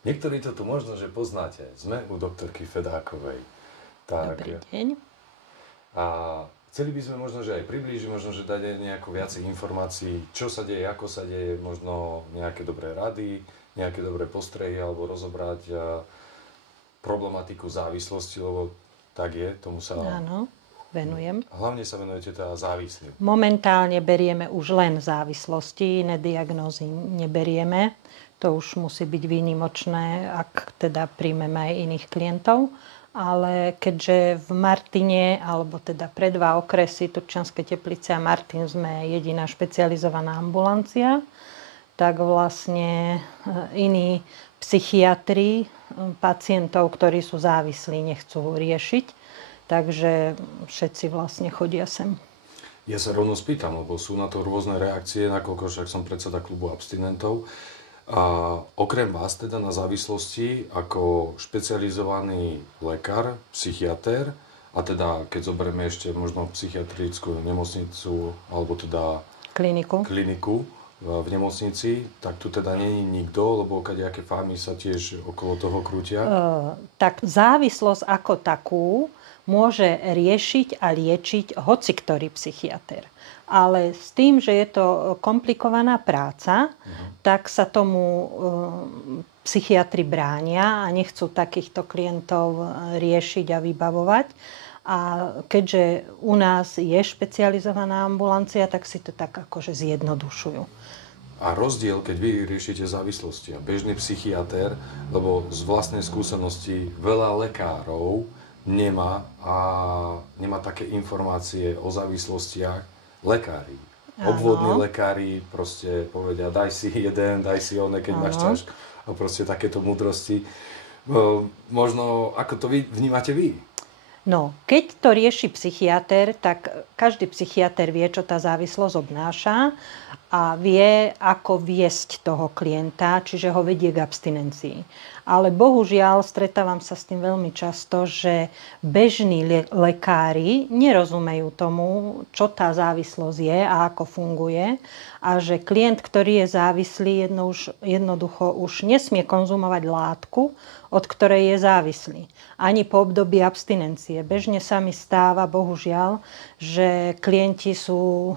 Niektorí to tu možno, že poznáte. Sme u doktorky Fedákovej. Tak, Dobrý deň. a chceli by sme možno, že aj priblížiť, možno, že dať aj nejako viacej informácií, čo sa deje, ako sa deje, možno nejaké dobré rady, nejaké dobré postrehy, alebo rozobrať problematiku závislosti, lebo tak je, tomu sa... Áno, venujem. Hlavne sa venujete teda závislým. Momentálne berieme už len závislosti, iné diagnózy neberieme. To už musí byť výnimočné, ak teda príjmeme aj iných klientov. Ale keďže v Martine, alebo teda pre 2 okresy, Turčianske Teplice a Martin, sme jediná špecializovaná ambulancia, tak vlastne iní psychiatri pacientov, ktorí sú závislí, nechcú riešiť. Takže všetci vlastne chodia sem. Ja sa rovno spýtam, lebo sú na to rôzne reakcie, nakoľko však som predseda klubu abstinentov. A okrem vás teda na závislosti ako špecializovaný lekár, psychiater, a teda keď zoberieme ešte možno psychiatrickú nemocnicu alebo teda kliniku v nemocnici, tak tu teda nie je nikto, lebo kadejaké fámy sa tiež okolo toho krútia. Tak závislosť ako takú môže riešiť a liečiť hociktorý psychiater. Ale s tým, že je to komplikovaná práca, tak sa tomu psychiatri bránia a nechcú takýchto klientov riešiť a vybavovať. A keďže u nás je špecializovaná ambulancia, tak si to tak akože zjednodušujú. A rozdiel, keď vy riešite závislosti a bežný psychiater, lebo z vlastnej skúsenosti veľa lekárov nemá také informácie o závislostiach, lekári. Obvodní lekári proste povedia, daj si jeden, daj si one, keď máš ťažko. A proste takéto múdrosti. Možno, ako to vnímate vy? No, keď to rieši psychiater, tak každý psychiater vie, čo tá závislosť obnáša a vie, ako viesť toho klienta, čiže ho vedie k abstinencii. Ale bohužiaľ stretávam sa s tým veľmi často, že bežní lekári nerozumejú tomu, čo tá závislosť je a ako funguje. A že klient, ktorý je závislý, jednoducho už nesmie konzumovať látku, od ktorej je závislý. Ani po období abstinencie. Bežne sa mi stáva, bohužiaľ, že klienti sú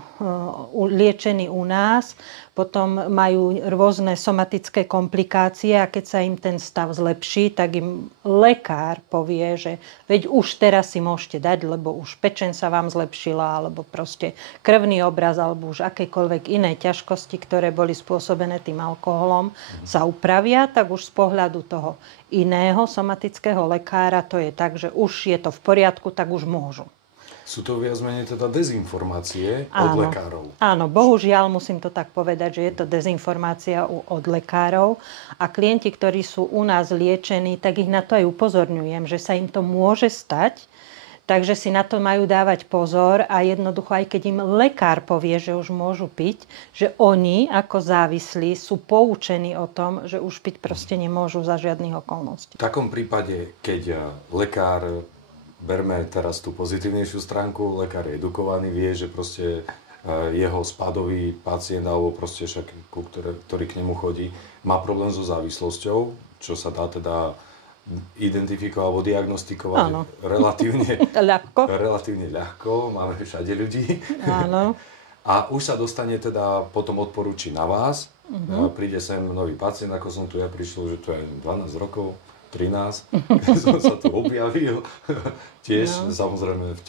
liečení u nás, potom majú rôzne somatické komplikácie a keď sa im ten stav zlepší, tak im lekár povie, že veď už teraz si môžete dať, lebo už pečeň sa vám zlepšila, alebo proste krvný obraz, alebo už akékoľvek iné ťažkosti, ktoré boli spôsobené tým alkoholom, sa upravia, tak už z pohľadu toho iného somatického lekára to je tak, že už je to v poriadku, tak už môžu. Sú to viac menej teda dezinformácie od lekárov. Áno, bohužiaľ musím to tak povedať, že je to dezinformácia od lekárov a klienti, ktorí sú u nás liečení, tak ich na to aj upozorňujem, že sa im to môže stať, takže si na to majú dávať pozor a jednoducho aj keď im lekár povie, že už môžu piť, že oni ako závislí sú poučení o tom, že už piť proste nemôžu za žiadnych okolností. V takom prípade, keď lekár, berme teraz tú pozitívnejšiu stránku, lekár je edukovaný, vie, že proste jeho spádový pacient, alebo proste však, ktorý k nemu chodí, má problém so závislosťou, čo sa dá teda identifikovať alebo diagnostikovať relatívne ľahko. Máme všade ľudí. Áno. A už sa dostane teda, potom odporúči na vás. Príde sem nový pacient, ako som tu ja prišiel, že to je 12 rokov. 13, keď som sa tu objavil, tiež samozrejme v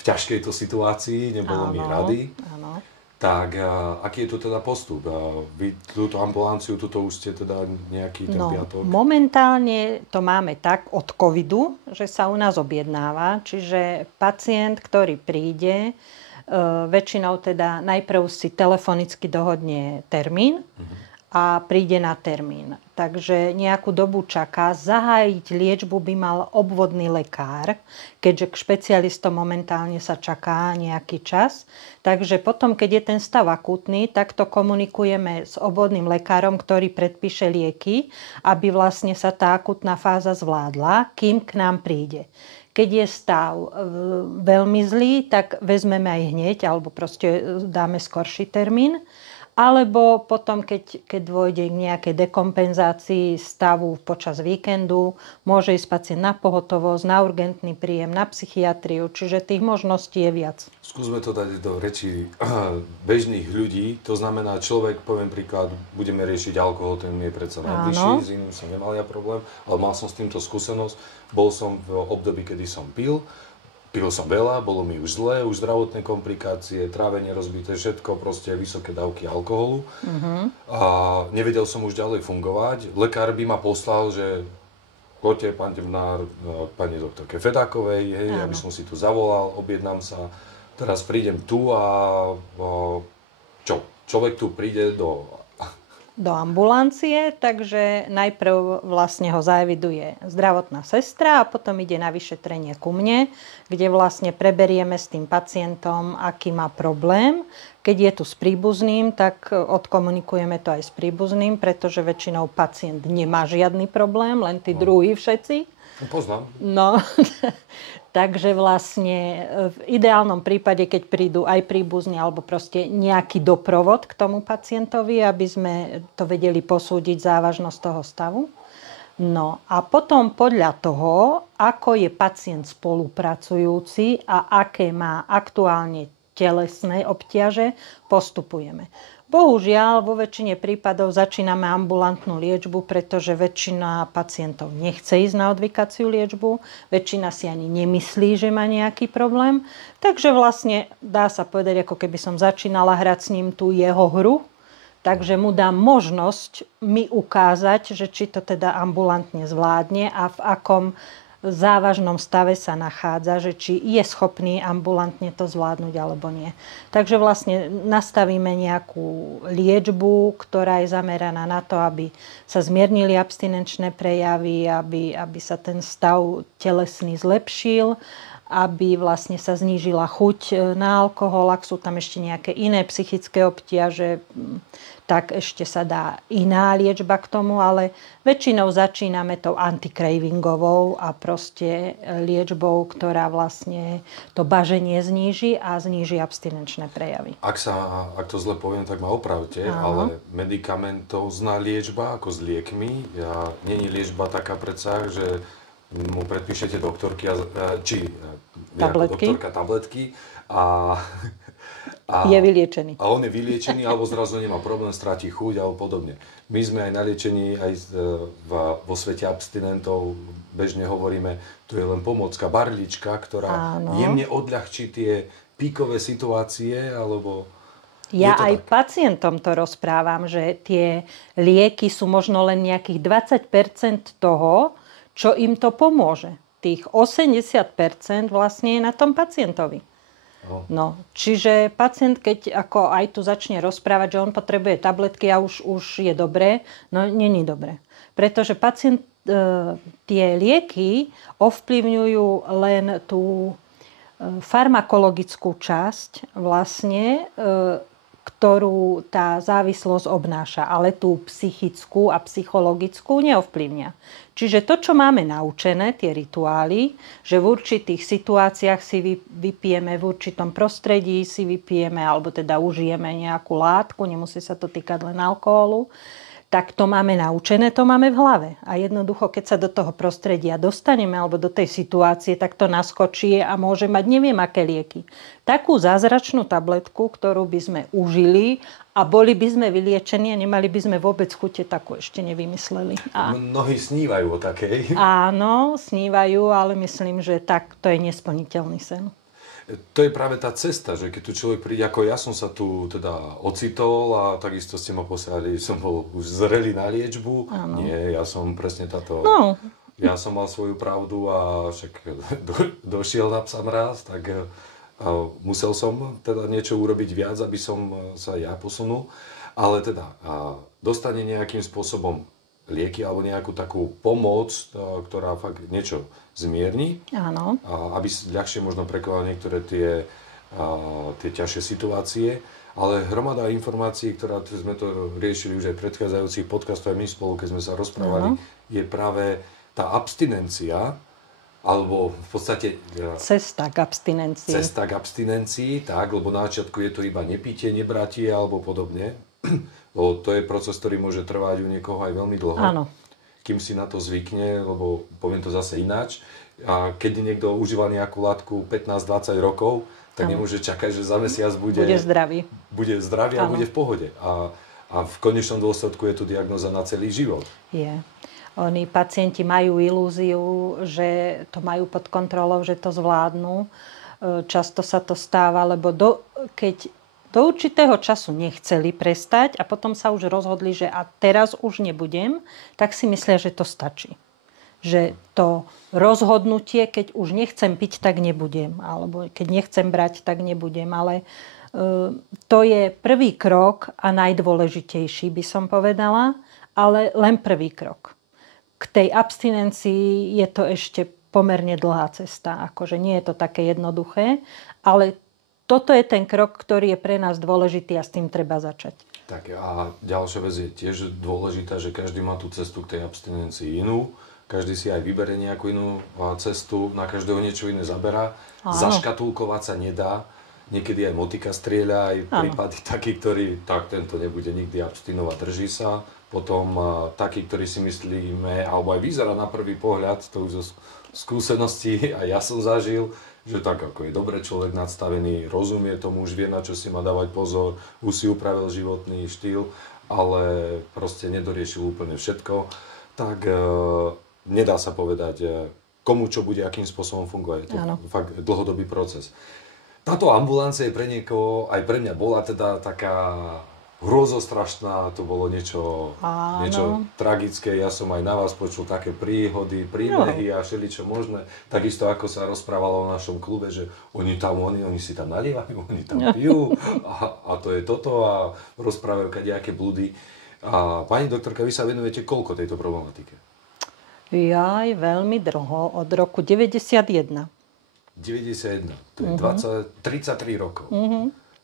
ťažkej to situácii, nebolo mi rady. Áno. Tak aký je tu teda postup? Vy túto ambulanciu, tuto už ste teda nejaký ten piatok? Momentálne to máme tak od covidu, že sa u nás objednáva, čiže pacient, ktorý príde, väčšinou teda najprv si telefonicky dohodne termín, a príde na termín. Takže nejakú dobu čaká. Zahájiť liečbu by mal obvodný lekár, keďže k špecialistom momentálne sa čaká nejaký čas. Takže potom, keď je ten stav akútny, tak to komunikujeme s obvodným lekárom, ktorý predpíše lieky, aby vlastne sa tá akútna fáza zvládla, kým k nám príde. Keď je stav veľmi zlý, tak vezmeme aj hneď, alebo proste dáme skorší termín. Alebo potom, keď dôjde k nejakej dekompenzácii stavu počas víkendu, môže ísť pacient na pohotovosť, na urgentný príjem, na psychiatriu, čiže tých možností je viac. Skúsme to dať do rečí bežných ľudí, to znamená človek, poviem príklad, budeme riešiť alkohol, ten mi je predsa najbližší, s iným som nemal ja problém, ale mal som s týmto skúsenosť, bol som v období, kedy som pil som veľa, bolo mi už zlé, už zdravotné komplikácie, trávenie rozbité, všetko, proste vysoké dávky alkoholu. A nevedel som už ďalej fungovať. Lekár by ma poslal, že poďte, pani doktorke Fedákovej, hej, aby som si tu zavolal, objednám sa, teraz prídem tu a čo? Človek tu príde do ambulancie, takže najprv vlastne ho zaeviduje zdravotná sestra a potom ide na vyšetrenie ku mne, kde vlastne preberieme s tým pacientom, aký má problém. Keď je tu s príbuzným, tak odkomunikujeme to aj s príbuzným, pretože väčšinou pacient nemá žiadny problém, len tí druhí všetci. Poznám. No, takže vlastne v ideálnom prípade, keď prídu aj príbuzní alebo proste nejaký doprovod k tomu pacientovi, aby sme to vedeli posúdiť závažnosť toho stavu. No a potom podľa toho, ako je pacient spolupracujúci a aké má aktuálne telesné obťaže, postupujeme. Bohužiaľ, vo väčšine prípadov začíname ambulantnú liečbu, pretože väčšina pacientov nechce ísť na odvykaciu liečbu, väčšina si ani nemyslí, že má nejaký problém. Takže vlastne dá sa povedať, ako keby som začínala hrať s ním tú jeho hru, takže mu dám možnosť mi ukázať, že či to teda ambulantne zvládne a v akom závažnom stave sa nachádza, že či je schopný ambulantne to zvládnuť alebo nie. Takže vlastne nastavíme nejakú liečbu, ktorá je zameraná na to, aby sa zmiernili abstinenčné prejavy, aby sa ten stav telesný zlepšil, aby vlastne sa znížila chuť na alkohol, ak sú tam ešte nejaké iné psychické obťaže, tak ešte sa dá iná liečba k tomu, ale väčšinou začíname tou anticravingovou a proste liečbou, ktorá vlastne to baženie zníži a zníži abstinenčné prejavy. Ak to zle poviem, tak ma opravte, ale medikamentozná liečba ako s liekmi, není liečba taká predsa, že mu predpíšete doktorky doktorka tabletky a je vyliečený. A on je vyliečený, alebo zrazu nemá problém, stráti chuť alebo podobne. My sme aj na liečení, aj vo svete abstinentov bežne hovoríme, to je len pomôcka, barlička, ktorá jemne odľahčí tie píkové situácie, alebo... Ja aj tak? Pacientom to rozprávam, že tie lieky sú možno len nejakých 20% toho, čo im to pomôže. Tých 80% vlastne je na tom pacientovi. No, čiže pacient, keď ako aj tu začne rozprávať, že on potrebuje tabletky a už je dobré, no není dobré. Pretože pacient tie lieky ovplyvňujú len tú farmakologickú časť vlastne, ktorú tá závislosť obnáša, ale tú psychickú a psychologickú neovplyvňa. Čiže to, čo máme naučené, tie rituály, že v určitých situáciách si vypijeme, v určitom prostredí si vypijeme, alebo teda užijeme nejakú látku, nemusí sa to týkať len alkoholu, tak to máme naučené, to máme v hlave. A jednoducho, keď sa do toho prostredia dostaneme alebo do tej situácie, tak to naskočí a môže mať neviem aké lieky. Takú zázračnú tabletku, ktorú by sme užili a boli by sme vyliečení a nemali by sme vôbec chute, takú ešte nevymysleli. Mnohí snívajú o takej. Áno, snívajú, ale myslím, že tak to je nesplniteľný sen. To je práve tá cesta, že keď tu človek príde, ako ja som sa tu teda ocitol a takisto ste ma poslali, som bol už zrelý na liečbu. Ano. Nie, ja som presne táto... No. Ja som mal svoju pravdu a však došiel na psa mráz, tak musel som teda niečo urobiť viac, aby som sa ja posunul. Ale teda dostane nejakým spôsobom lieky alebo nejakú takú pomoc, ktorá fakt niečo zmierni. Áno. Aby ľahšie možno prekladať niektoré tie ťažšie situácie. Ale hromada informácií, ktorá sme to riešili už aj v predchádzajúcich podcastoch, aj my spolu, keď sme sa rozprávali, je práve tá abstinencia, alebo v podstate... Cesta k abstinencii. Cesta k abstinencii, tak, lebo na začiatku je to iba nepítie, nebratie alebo podobne. Lebo to je proces, ktorý môže trvať u niekoho aj veľmi dlho. Áno. Kým si na to zvykne, lebo poviem to zase ináč. A keď niekto užíva nejakú látku 15-20 rokov, tak nemôže čakať, že za mesiac bude zdravý. Bude zdravý a bude v pohode. A v konečnom dôsledku je tu diagnóza na celý život. Je. Oni pacienti majú ilúziu, že to majú pod kontrolou, že to zvládnu. Často sa to stáva, lebo keď do určitého času nechceli prestať a potom sa už rozhodli, že a teraz už nebudem, tak si myslia, že to stačí. Že to rozhodnutie, keď už nechcem piť, tak nebudem. Alebo keď nechcem brať, tak nebudem. Ale to je prvý krok a najdôležitejší, by som povedala, ale len prvý krok. K tej abstinencii je to ešte pomerne dlhá cesta. Akože nie je to také jednoduché, ale toto je ten krok, ktorý je pre nás dôležitý a s tým treba začať. Tak a ďalšia vec je tiež dôležitá, že každý má tú cestu k tej abstinencii inú. Každý si aj vybere nejakú inú cestu, na každého niečo iné zaberá. Zaškatulkovať sa nedá. Niekedy aj motika strieľa, aj prípady takí, ktorí, tak tento nebude nikdy abstinovať, drží sa. Potom takí, ktorí si myslíme, alebo aj vyzerá na prvý pohľad, to už zo skúseností a ja som zažil, že tak ako je dobre človek nadstavený, rozumie tomu, už vie, na čo si má dávať pozor, už si upravil životný štýl, ale proste nedoriešil úplne všetko, tak nedá sa povedať, komu čo bude, akým spôsobom funguje. Je to fakt dlhodobý proces. Táto ambulancia je pre niekoho, aj pre mňa bola teda taká hrozostrašná, to bolo niečo tragické. Ja som aj na vás počul také príhody, príbehy a všeličo možné. Takisto ako sa rozprávalo o našom klube, že oni si tam nalievajú, oni tam pijú a to je toto a rozprávajú kadejaké blúdy. A pani doktorka, vy sa venujete koľko tejto problematike? Jaj, veľmi dlho, od roku 91. 91, to je 33 rokov.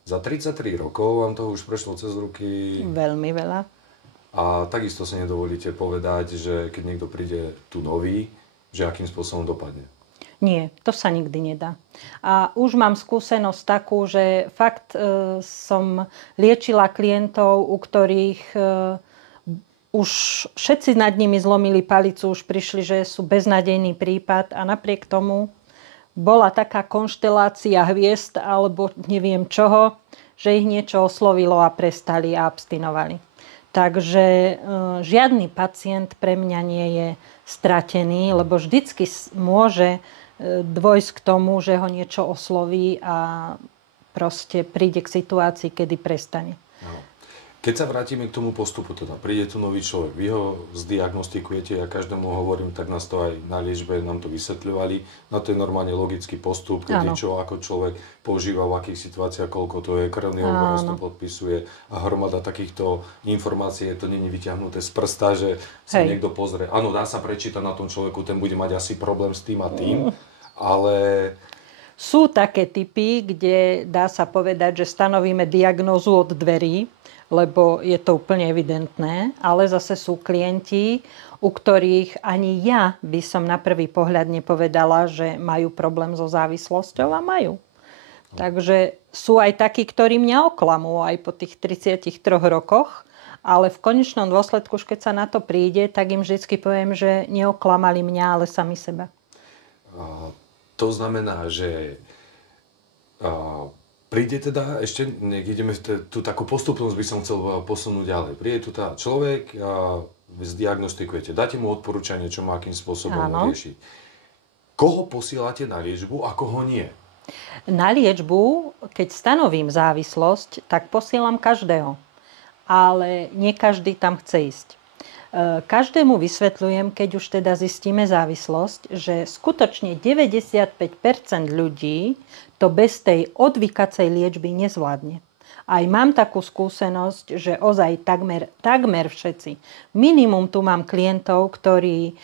Za 33 rokov vám to už prešlo cez ruky. Veľmi veľa. A takisto si nedovolíte povedať, že keď niekto príde tu nový, že akým spôsobom dopadne. Nie, to sa nikdy nedá. A už mám skúsenosť takú, že fakt som liečila klientov, u ktorých už všetci nad nimi zlomili palicu, už prišli, že sú beznadejný prípad a napriek tomu bola taká konštelácia hviezd alebo neviem čoho, že ich niečo oslovilo a prestali a abstinovali. Takže žiadny pacient pre mňa nie je stratený, lebo vždycky môže dôjsť k tomu, že ho niečo osloví a proste príde k situácii, kedy prestane. Keď sa vrátime k tomu postupu, teda príde tu nový človek, vy ho zdiagnostikujete, ja každému hovorím, tak nás to aj na liečbe nám to vysvetľovali. Na to je normálne logický postup, kedy čo ako človek používa, v akých situáciách, koľko to je, krvný obraz to podpisuje a hromada takýchto informácií, to nie je vyťahnuté z prsta, že sa niekto pozrie. Áno, dá sa prečítať na tom človeku, ten bude mať asi problém s tým a tým, ale... Sú také typy, kde dá sa povedať, že stanovíme diagnózu od dverí, lebo je to úplne evidentné, ale zase sú klienti, u ktorých ani ja by som na prvý pohľad nepovedala, že majú problém so závislosťou a majú. Takže sú aj takí, ktorí mňa oklamú aj po tých 33 rokoch, ale v konečnom dôsledku, keď sa na to príde, tak im vždycky poviem, že neoklamali mňa, ale sami seba. To znamená, že... Príde teda, ešte ideme tú takú postupnosť by som chcel posunúť ďalej. Príde tu teda človek, zdiagnostikujete, dáte mu odporúčanie, čo má akým spôsobom riešiť. Koho posielate na liečbu a koho nie? Na liečbu, keď stanovím závislosť, tak posielam každého. Ale nie každý tam chce ísť. Každému vysvetľujem, keď už teda zistíme závislosť, že skutočne 95% ľudí to bez tej odvykacej liečby nezvládne. Aj mám takú skúsenosť, že ozaj takmer všetci. Minimum tu mám klientov, ktorí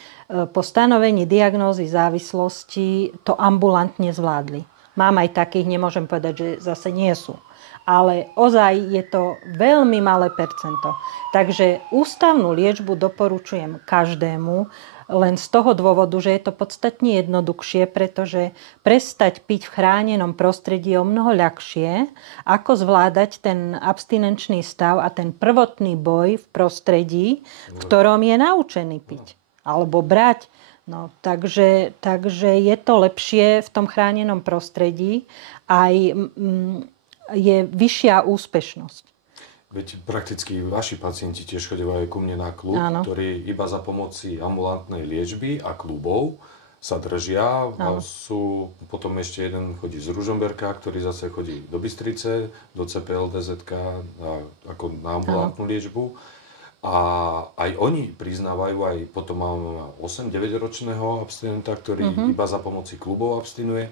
po stanovení diagnózy závislosti to ambulantne zvládli. Mám aj takých, nemôžem povedať, že zase nie sú. ale ozaj je to veľmi malé percento. Takže ústavnú liečbu doporučujem každému, len z toho dôvodu, že je to podstatne jednoduchšie, pretože prestať piť v chránenom prostredí je o mnoho ľahšie, ako zvládať ten abstinenčný stav a ten prvotný boj v prostredí, v ktorom je naučený piť alebo brať. No, takže je to lepšie v tom chránenom prostredí, aj je vyššia úspešnosť. Veď prakticky vaši pacienti tiež chodevajú ku mne na klub, Áno. ktorí iba za pomoci ambulantnej liečby a klubov sa držia. A sú, potom ešte jeden chodí z Ružomberka, ktorý zase chodí do Bystrice, do CPLDZ ako na ambulantnú liečbu. A aj oni priznávajú, aj potom mám 8-9 ročného abstinenta, ktorý iba za pomoci klubov abstinuje,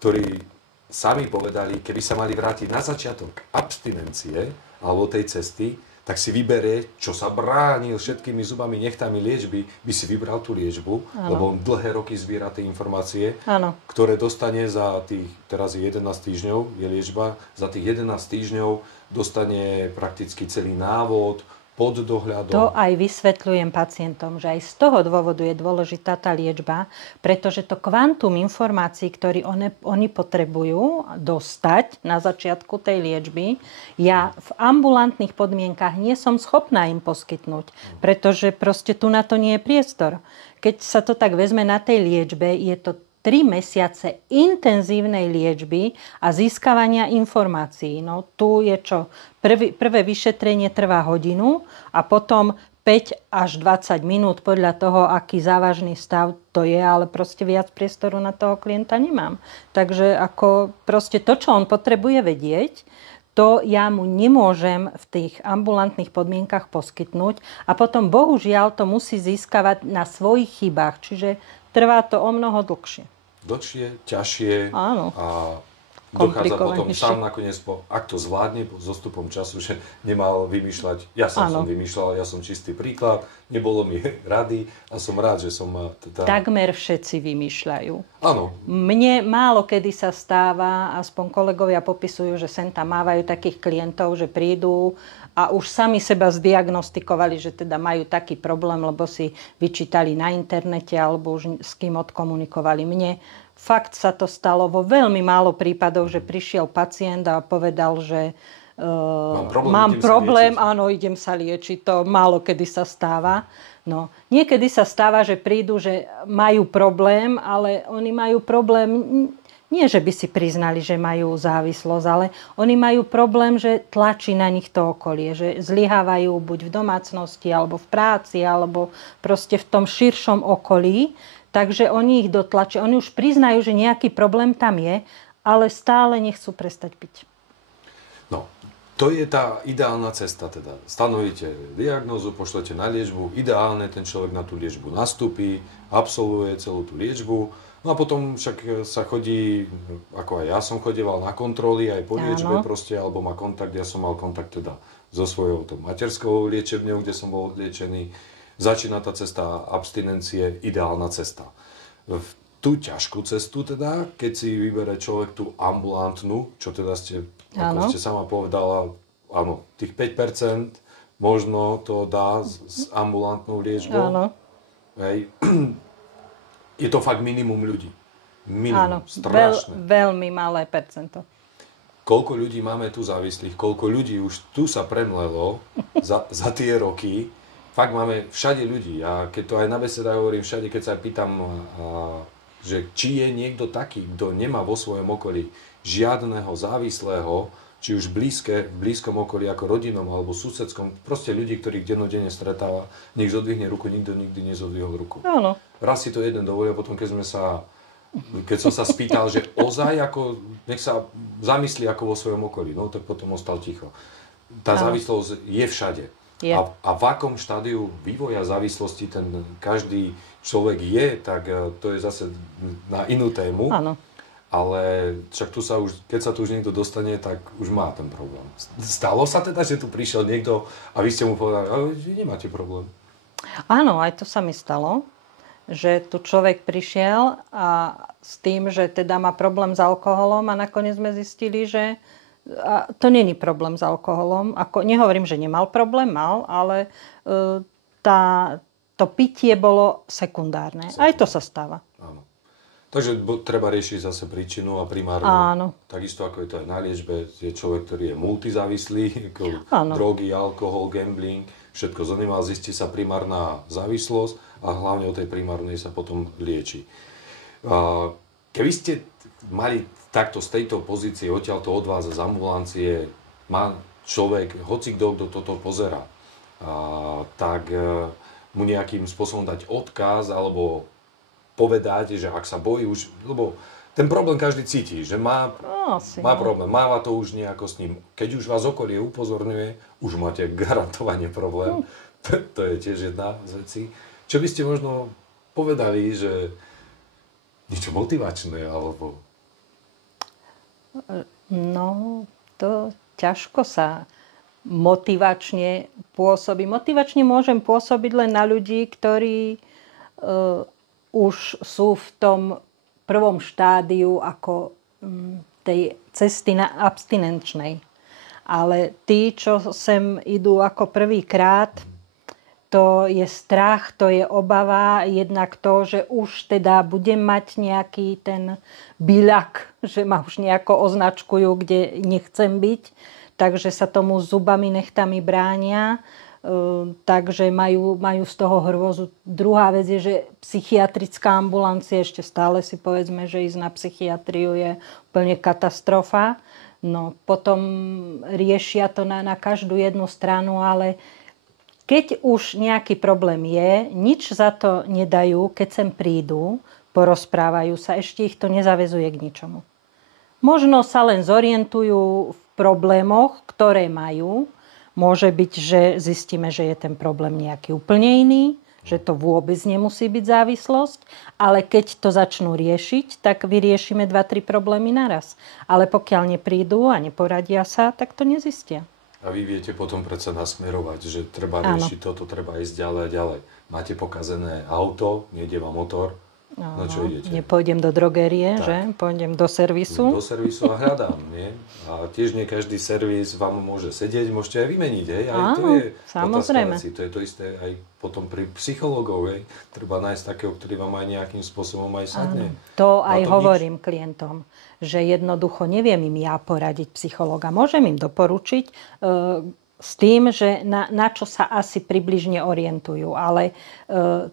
ktorí sami povedali, keby sa mali vrátiť na začiatok abstinencie alebo tej cesty, tak si vyberie, čo sa bránil všetkými zubami, nechtami liečby, by si vybral tú liečbu, lebo on dlhé roky zbiera tie informácie, ktoré dostane za tých, teraz je 11 týždňov, je liečba, za tých 11 týždňov dostane prakticky celý návod, pod dohľadom. To aj vysvetľujem pacientom, že aj z toho dôvodu je dôležitá tá liečba, pretože to kvantum informácií, ktoré oni potrebujú dostať na začiatku tej liečby, ja v ambulantných podmienkach nie som schopná im poskytnúť, pretože proste tu na to nie je priestor. Keď sa to tak vezme na tej liečbe, je to 3 mesiace intenzívnej liečby a získavania informácií. No tu je čo? Prvé vyšetrenie trvá hodinu a potom 5 až 20 minút podľa toho, aký závažný stav to je, ale proste viac priestoru na toho klienta nemám. Takže ako proste to, čo on potrebuje vedieť, to ja mu nemôžem v tých ambulantných podmienkach poskytnúť a potom bohužiaľ to musí získavať na svojich chybách, čiže trvá to o mnoho dlhšie. Dlhšie, ťažšie. Áno. A dochádza potom sám nakoniec, ak to zvládne so stupom času, že nemal vymýšľať. Ja som vymýšľal, ja som čistý príklad, nebolo mi rady a som rád, že som... Takmer všetci vymýšľajú. Áno. Mne málo kedy sa stáva, aspoň kolegovia popisujú, že sem tam mávajú takých klientov, že prídu a už sami seba zdiagnostikovali, že teda majú taký problém, lebo si vyčítali na internete alebo už s kým odkomunikovali. Mne fakt sa to stalo vo veľmi málo prípadoch, že prišiel pacient a povedal, že mám problém, áno, idem sa liečiť. To málo kedy sa stáva. No, niekedy sa stáva, že prídu, že majú problém, ale oni majú problém... Nie, že by si priznali, že majú závislosť, ale oni majú problém, že tlačí na nich to okolie, že zlyhávajú buď v domácnosti, alebo v práci, alebo proste v tom širšom okolí. Takže oni ich dotlačia. Oni už priznajú, že nejaký problém tam je, ale stále nechcú prestať piť. No, to je tá ideálna cesta teda. Stanovíte diagnózu, pošlete na liečbu, ideálne ten človek na tú liečbu nastúpi, absolvuje celú tú liečbu. No a potom však sa chodí, ako aj ja som chodieval na kontroly, aj po liečbe proste, alebo má kontakt, ja som mal kontakt teda so svojou materskou liečebňou, kde som bol liečený. Začína tá cesta abstinencie, ideálna cesta. V tú ťažkú cestu teda, keď si vybere človek tú ambulantnú, čo teda ste, ako ste sama povedala, áno, tých 5% možno to dá s ambulantnou liečbou. Áno. Hej. Je to fakt minimum ľudí. Áno, strašné. Veľmi malé percento. Koľko ľudí máme tu závislých, koľko ľudí už tu sa premlelo za tie roky. Fakt máme všade ľudí. A keď to aj na besedách hovorím všade, keď sa pýtam, že či je niekto taký, kto nemá vo svojom okolí žiadneho závislého, či už v blízkom okolí ako rodinom alebo susedskom, proste ľudí, ktorých dennodenne stretáva, nech zodvihne ruku, nikto nikdy nezodvihol ruku. Áno. Raz si to jeden dovolil, potom keď som sa spýtal, že ozaj, ako, nech sa zamyslí ako vo svojom okolí, no tak potom ostal ticho. Tá závislosť je všade. Je. A v akom štádiu vývoja závislosti ten každý človek je, tak to je zase na inú tému. Áno. Ale však tu sa už, keď sa tu už niekto dostane, tak už má ten problém. Stalo sa teda, že tu prišiel niekto a vy ste mu povedali, že nemáte problém? Áno, aj to sa mi stalo, že tu človek prišiel a s tým, že teda má problém s alkoholom a nakoniec sme zistili, že A to není problém s alkoholom. Nehovorím, že nemal problém, mal, ale to pitie bolo sekundárne. Aj to sa stáva. Áno. Takže treba riešiť zase príčinu a primárnu. Áno. Takisto ako je to aj na liečbe, je človek, ktorý je multizávislý, ako drogy, alkohol, gambling, všetko zonimal, zistí sa primárna závislosť a hlavne o tej primárnej sa potom lieči. Keby ste mali takto z tejto pozície odtiaľto od vás z ambulancie, má človek, hoci kto toto pozerá, tak mu nejakým spôsobom dať odkaz alebo povedať, že ak sa bojí už, lebo ten problém každý cíti, že má problém, máva to už nejako s ním. Keď už vás okolie upozorňuje, už máte garantovane problém. To je tiež jedna z vecí. Čo by ste možno povedali, že niečo motivačné, alebo... No, to ťažko sa motivačne pôsobí. Motivačne môžem pôsobiť len na ľudí, ktorí už sú v tom prvom štádiu ako tej cesty abstinenčnej. Ale tí, čo sem idú ako prvýkrát, to je strach, to je obava, jednak to, že už teda budem mať nejaký ten biľak, že ma už nejako označkujú, kde nechcem byť, takže sa tomu zubami, nechtami bránia, takže majú z toho hrôzu. Druhá vec je, že psychiatrická ambulancia, ešte stále si povedzme, že ísť na psychiatriu je úplne katastrofa. No, potom riešia to na každú jednu stranu, ale keď už nejaký problém je, nič za to nedajú, keď sem prídu, porozprávajú sa, ešte ich to nezavezuje k ničomu. Možno sa len zorientujú v problémoch, ktoré majú. Môže byť, že zistíme, že je ten problém nejaký úplne iný, že to vôbec nemusí byť závislosť, ale keď to začnú riešiť, tak vyriešime 2-3 problémy naraz. Ale pokiaľ neprídu a neporadia sa, tak to nezistia. A vy viete potom predsa nasmerovať, že treba riešiť toto, treba ísť ďalej a ďalej. Máte pokazené auto, nejde vám motor, na čo idete? Nepôjdem do drogérie, tak. Že? Pôjdem do servisu. Do servisu a hľadám, nie? A tiež nie každý servis vám môže sedieť, môžete aj vymeniť, hej? Aj to je samozrejme. To je to isté aj potom pri psychológov, hej? Treba nájsť takého, ktorý vám aj nejakým spôsobom aj sadne. To aj hovorím klientom, že jednoducho neviem im ja poradiť psychológa. Môžem im doporučiť s tým, že na čo sa asi približne orientujú. Ale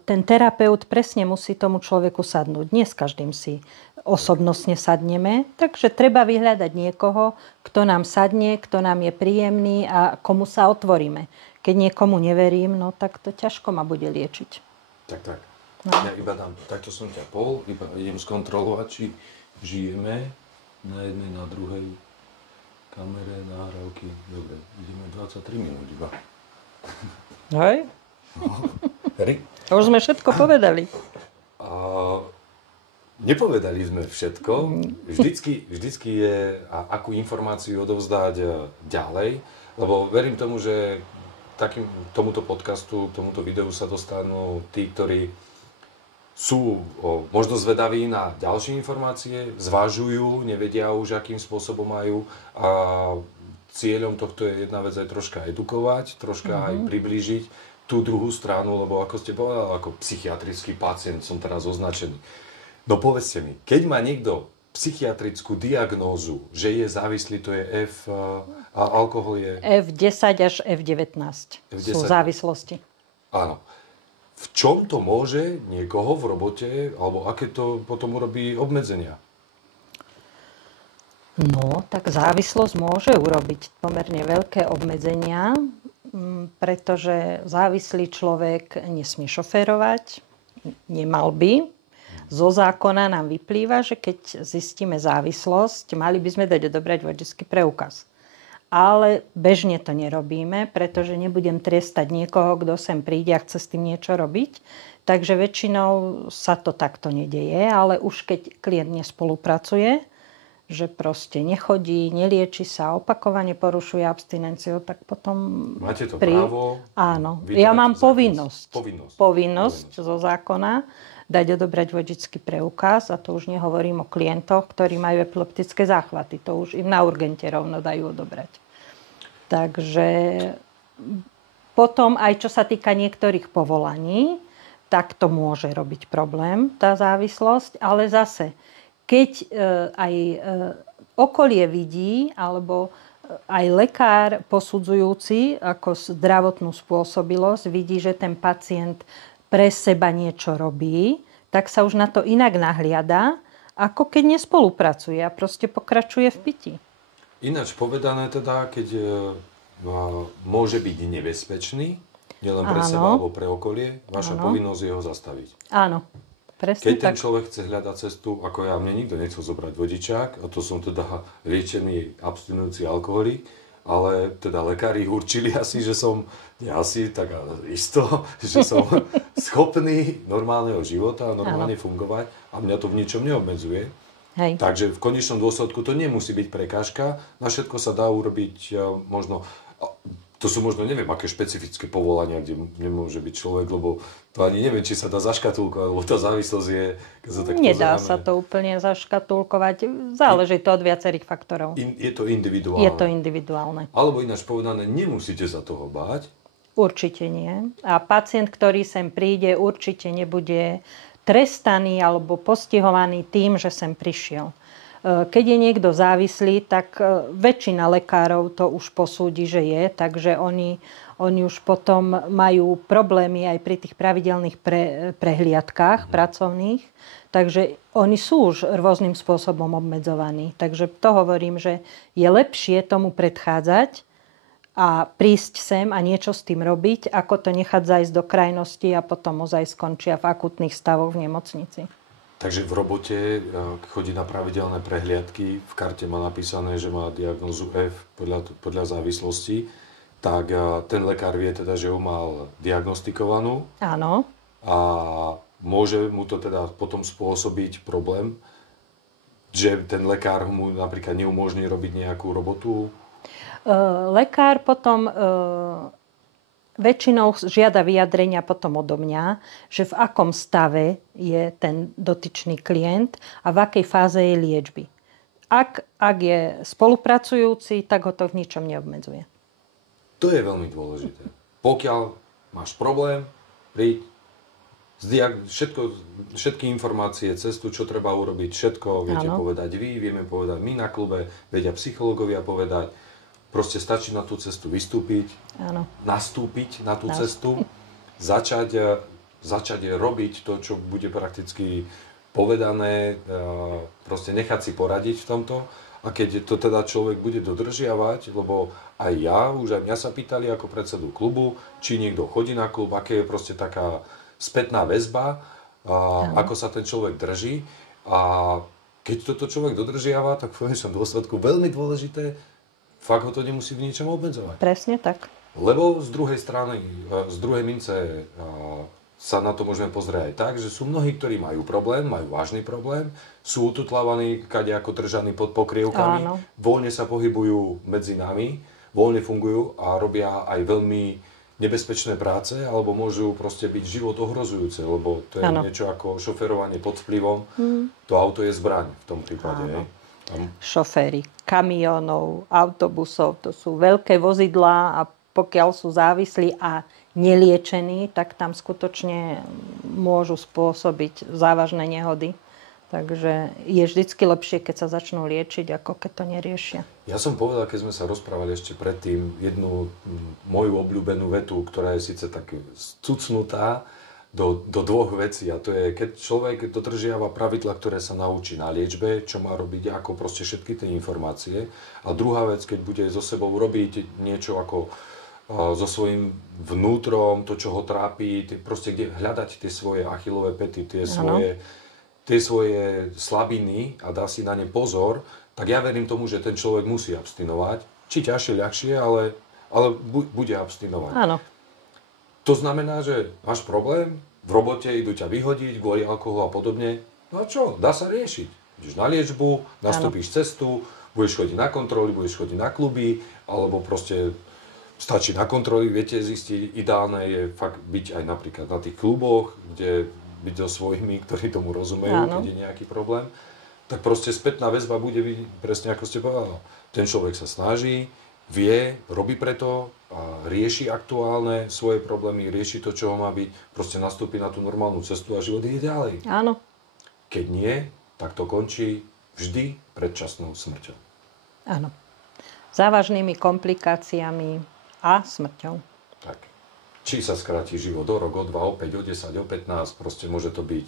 ten terapeut presne musí tomu človeku sadnúť. Nie s každým si osobnostne sadneme. Takže treba vyhľadať niekoho, kto nám sadne, kto nám je príjemný a komu sa otvoríme. Keď niekomu neverím, no tak to ťažko ma bude liečiť. Tak. No. Ja iba dám, takto som ťa iba idem skontrolovať, či žijeme na jednej, na druhej kamere, nahrávky. Dobre, ideme 23 minút iba. Hej? No. Už sme všetko povedali. Nepovedali sme všetko. Vždycky je, akú informáciu odovzdať ďalej, lebo verím tomu, že tomuto podcastu, tomuto videu sa dostanú tí, ktorí sú možno zvedaví na ďalšie informácie, zvažujú, nevedia už, akým spôsobom majú. A cieľom tohto je jedna vec aj troška edukovať, troška aj priblížiť tú druhú stranu, lebo ako ste povedali, ako psychiatrický pacient som teraz označený. No povedzte mi, keď má niekto psychiatrickú diagnózu, že je závislý, to je a alkohol je... F10 až F19 sú závislosti. Áno. V čom to môže niekoho v robote, alebo aké to potom urobí obmedzenia? No, tak závislosť môže urobiť pomerne veľké obmedzenia, pretože závislý človek nesmie šoférovať, nemal by. Zo zákona nám vyplýva, že keď zistíme závislosť, mali by sme dať odobrať vodičský preukaz. Ale bežne to nerobíme, pretože nebudem trestať niekoho, kto sem príde a chce s tým niečo robiť. Takže väčšinou sa to takto nedeje, ale už keď klient nespolupracuje, že proste nechodí, nelieči sa, opakovane porušuje abstinenciu, tak potom... Máte to právo? Áno. Ja mám povinnosť zo zákona dať odobrať vodičský preukaz, a to už nehovorím o klientoch, ktorí majú epileptické záchvaty. To už im na urgente rovno dajú odobrať. Takže potom aj čo sa týka niektorých povolaní, tak to môže robiť problém, tá závislosť, ale zase, keď aj okolie vidí, alebo aj lekár posudzujúci ako zdravotnú spôsobilosť vidí, že ten pacient pre seba niečo robí, tak sa už na to inak nahliada, ako keď nespolupracuje a proste pokračuje v pití. Ináč povedané teda, keď môže byť nebezpečný, nielen pre seba alebo pre okolie, vaša povinnosť je ho zastaviť. Áno. Presne keď ten tak. človek chce hľadať cestu, ako ja, mne nikto nechcel zobrať vodičák, a to som teda liečený abstinujúci alkoholik, ale teda lekári určili asi, že som, tak isto, že som schopný normálneho života a normálne fungovať a mňa to v ničom neobmedzuje. Hej. Takže v konečnom dôsledku to nemusí byť prekážka, na všetko sa dá urobiť možno... To sú možno, neviem, aké špecifické povolania, kde nemôže byť človek, lebo to ani neviem, či sa dá zaškatulkovať, lebo tá závislosť je, keď sa tak Nedá pozeráme, sa to úplne zaškatulkovať. Záleží to od viacerých faktorov. je to individuálne. Je to individuálne. Alebo ináč povedané, nemusíte sa toho báť. Určite nie. A pacient, ktorý sem príde, určite nebude trestaný alebo postihovaný tým, že sem prišiel. Keď je niekto závislý, tak väčšina lekárov to už posúdi, že je, takže oni už potom majú problémy aj pri tých pravidelných prehliadkách pracovných, takže oni sú už rôznym spôsobom obmedzovaní. Takže to hovorím, že je lepšie tomu predchádzať a prísť sem a niečo s tým robiť, ako to nechať zajsť do krajnosti a potom ozaj skončia v akútnych stavoch v nemocnici. Takže v robote chodí na pravidelné prehliadky, v karte má napísané, že má diagnózu F podľa závislosti, tak ten lekár vie teda, že ju mal diagnostikovanú. Áno. A môže mu to teda potom spôsobiť problém, že ten lekár mu napríklad neumožní robiť nejakú robotu? Lekár potom väčšinou žiada vyjadrenia potom odo mňa, že v akom stave je ten dotyčný klient a v akej fáze je liečby. Ak je spolupracujúci, tak ho to v ničom neobmedzuje. To je veľmi dôležité. Pokiaľ máš problém, príď, všetky informácie, cestu, čo treba urobiť, všetko viete povedať vy, vieme povedať my na klube, vedia psychológovia povedať. Proste stačí na tú cestu vystúpiť, nastúpiť na tú cestu, začať robiť to, čo bude prakticky povedané, proste nechať si poradiť v tomto. A keď to teda človek bude dodržiavať, lebo aj mňa sa pýtali ako predsedu klubu, či niekto chodí na klub, aké je proste taká spätná väzba, ako sa ten človek drží. A keď toto človek dodržiava, tak v konečnom dôsledku veľmi dôležité, fakt ho to nemusí v ničom obmedzovať. Presne tak. Lebo z druhej strany, z druhej mince sa na to môžeme pozrieť aj tak, že sú mnohí, ktorí majú problém, majú vážny problém, sú ututlávaní, kadejako držaní pod pokrievkami, voľne sa pohybujú medzi nami, voľne fungujú a robia aj veľmi nebezpečné práce, alebo môžu proste byť život ohrozujúce, lebo to je niečo ako šoferovanie pod vplyvom. To auto je zbraň v tom prípade. Šoféri kamiónov, autobusov, to sú veľké vozidlá a pokiaľ sú závislí a neliečení, tak tam skutočne môžu spôsobiť závažné nehody. Takže je vždycky lepšie, keď sa začnú liečiť, ako keď to neriešia. Ja som povedal, keď sme sa rozprávali ešte predtým, jednu moju obľúbenú vetu, ktorá je síce tak cucnutá, do dvoch vecí, a to je, keď človek dodržiava pravidla, ktoré sa naučí na liečbe, čo má robiť, ako proste všetky tie informácie. A druhá vec, keď bude so sebou robiť niečo ako so svojím vnútrom, to, čo ho trápi, proste kde hľadať tie svoje achillové päty, tie svoje slabiny a dá si na ne pozor, tak ja verím tomu, že ten človek musí abstinovať. Či ťažšie, ľahšie, ale bude abstinovať. Áno. To znamená, že máš problém, v robote idú ťa vyhodiť kvôli alkoholu a podobne. No a čo? Dá sa riešiť. Ideš na liečbu, nastúpiš cestu, budeš chodiť na kontroly, budeš chodiť na kluby, alebo proste stačí na kontroly. Viete zistiť, ideálne je fakt byť aj napríklad na tých kluboch, kde byť so svojimi, ktorí tomu rozumejú, Áno. keď je nejaký problém, tak proste spätná väzba bude byť presne ako ste povedali. Ten človek sa snaží, vie, robí preto a rieši aktuálne svoje problémy, rieši to, čo ho má byť, proste nastúpi na tú normálnu cestu a život ide ďalej. Áno. Keď nie, tak to končí vždy predčasnou smrťou. Áno. Závažnými komplikáciami a smrťou. Tak. Či sa skráti život o rok, o 2, o 5, o 10, o 15, proste môže to byť.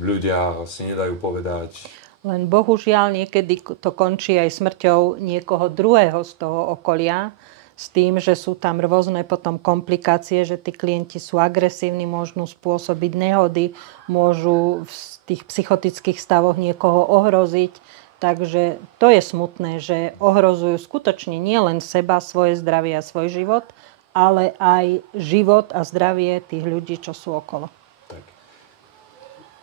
Ľudia si nedajú povedať. Len bohužiaľ niekedy to končí aj smrťou niekoho druhého z toho okolia, s tým, že sú tam rôzne potom komplikácie, že tí klienti sú agresívni, môžu spôsobiť nehody, môžu v tých psychotických stavoch niekoho ohroziť. Takže to je smutné, že ohrozujú skutočne nielen seba, svoje zdravie a svoj život, ale aj život a zdravie tých ľudí, čo sú okolo. Tak.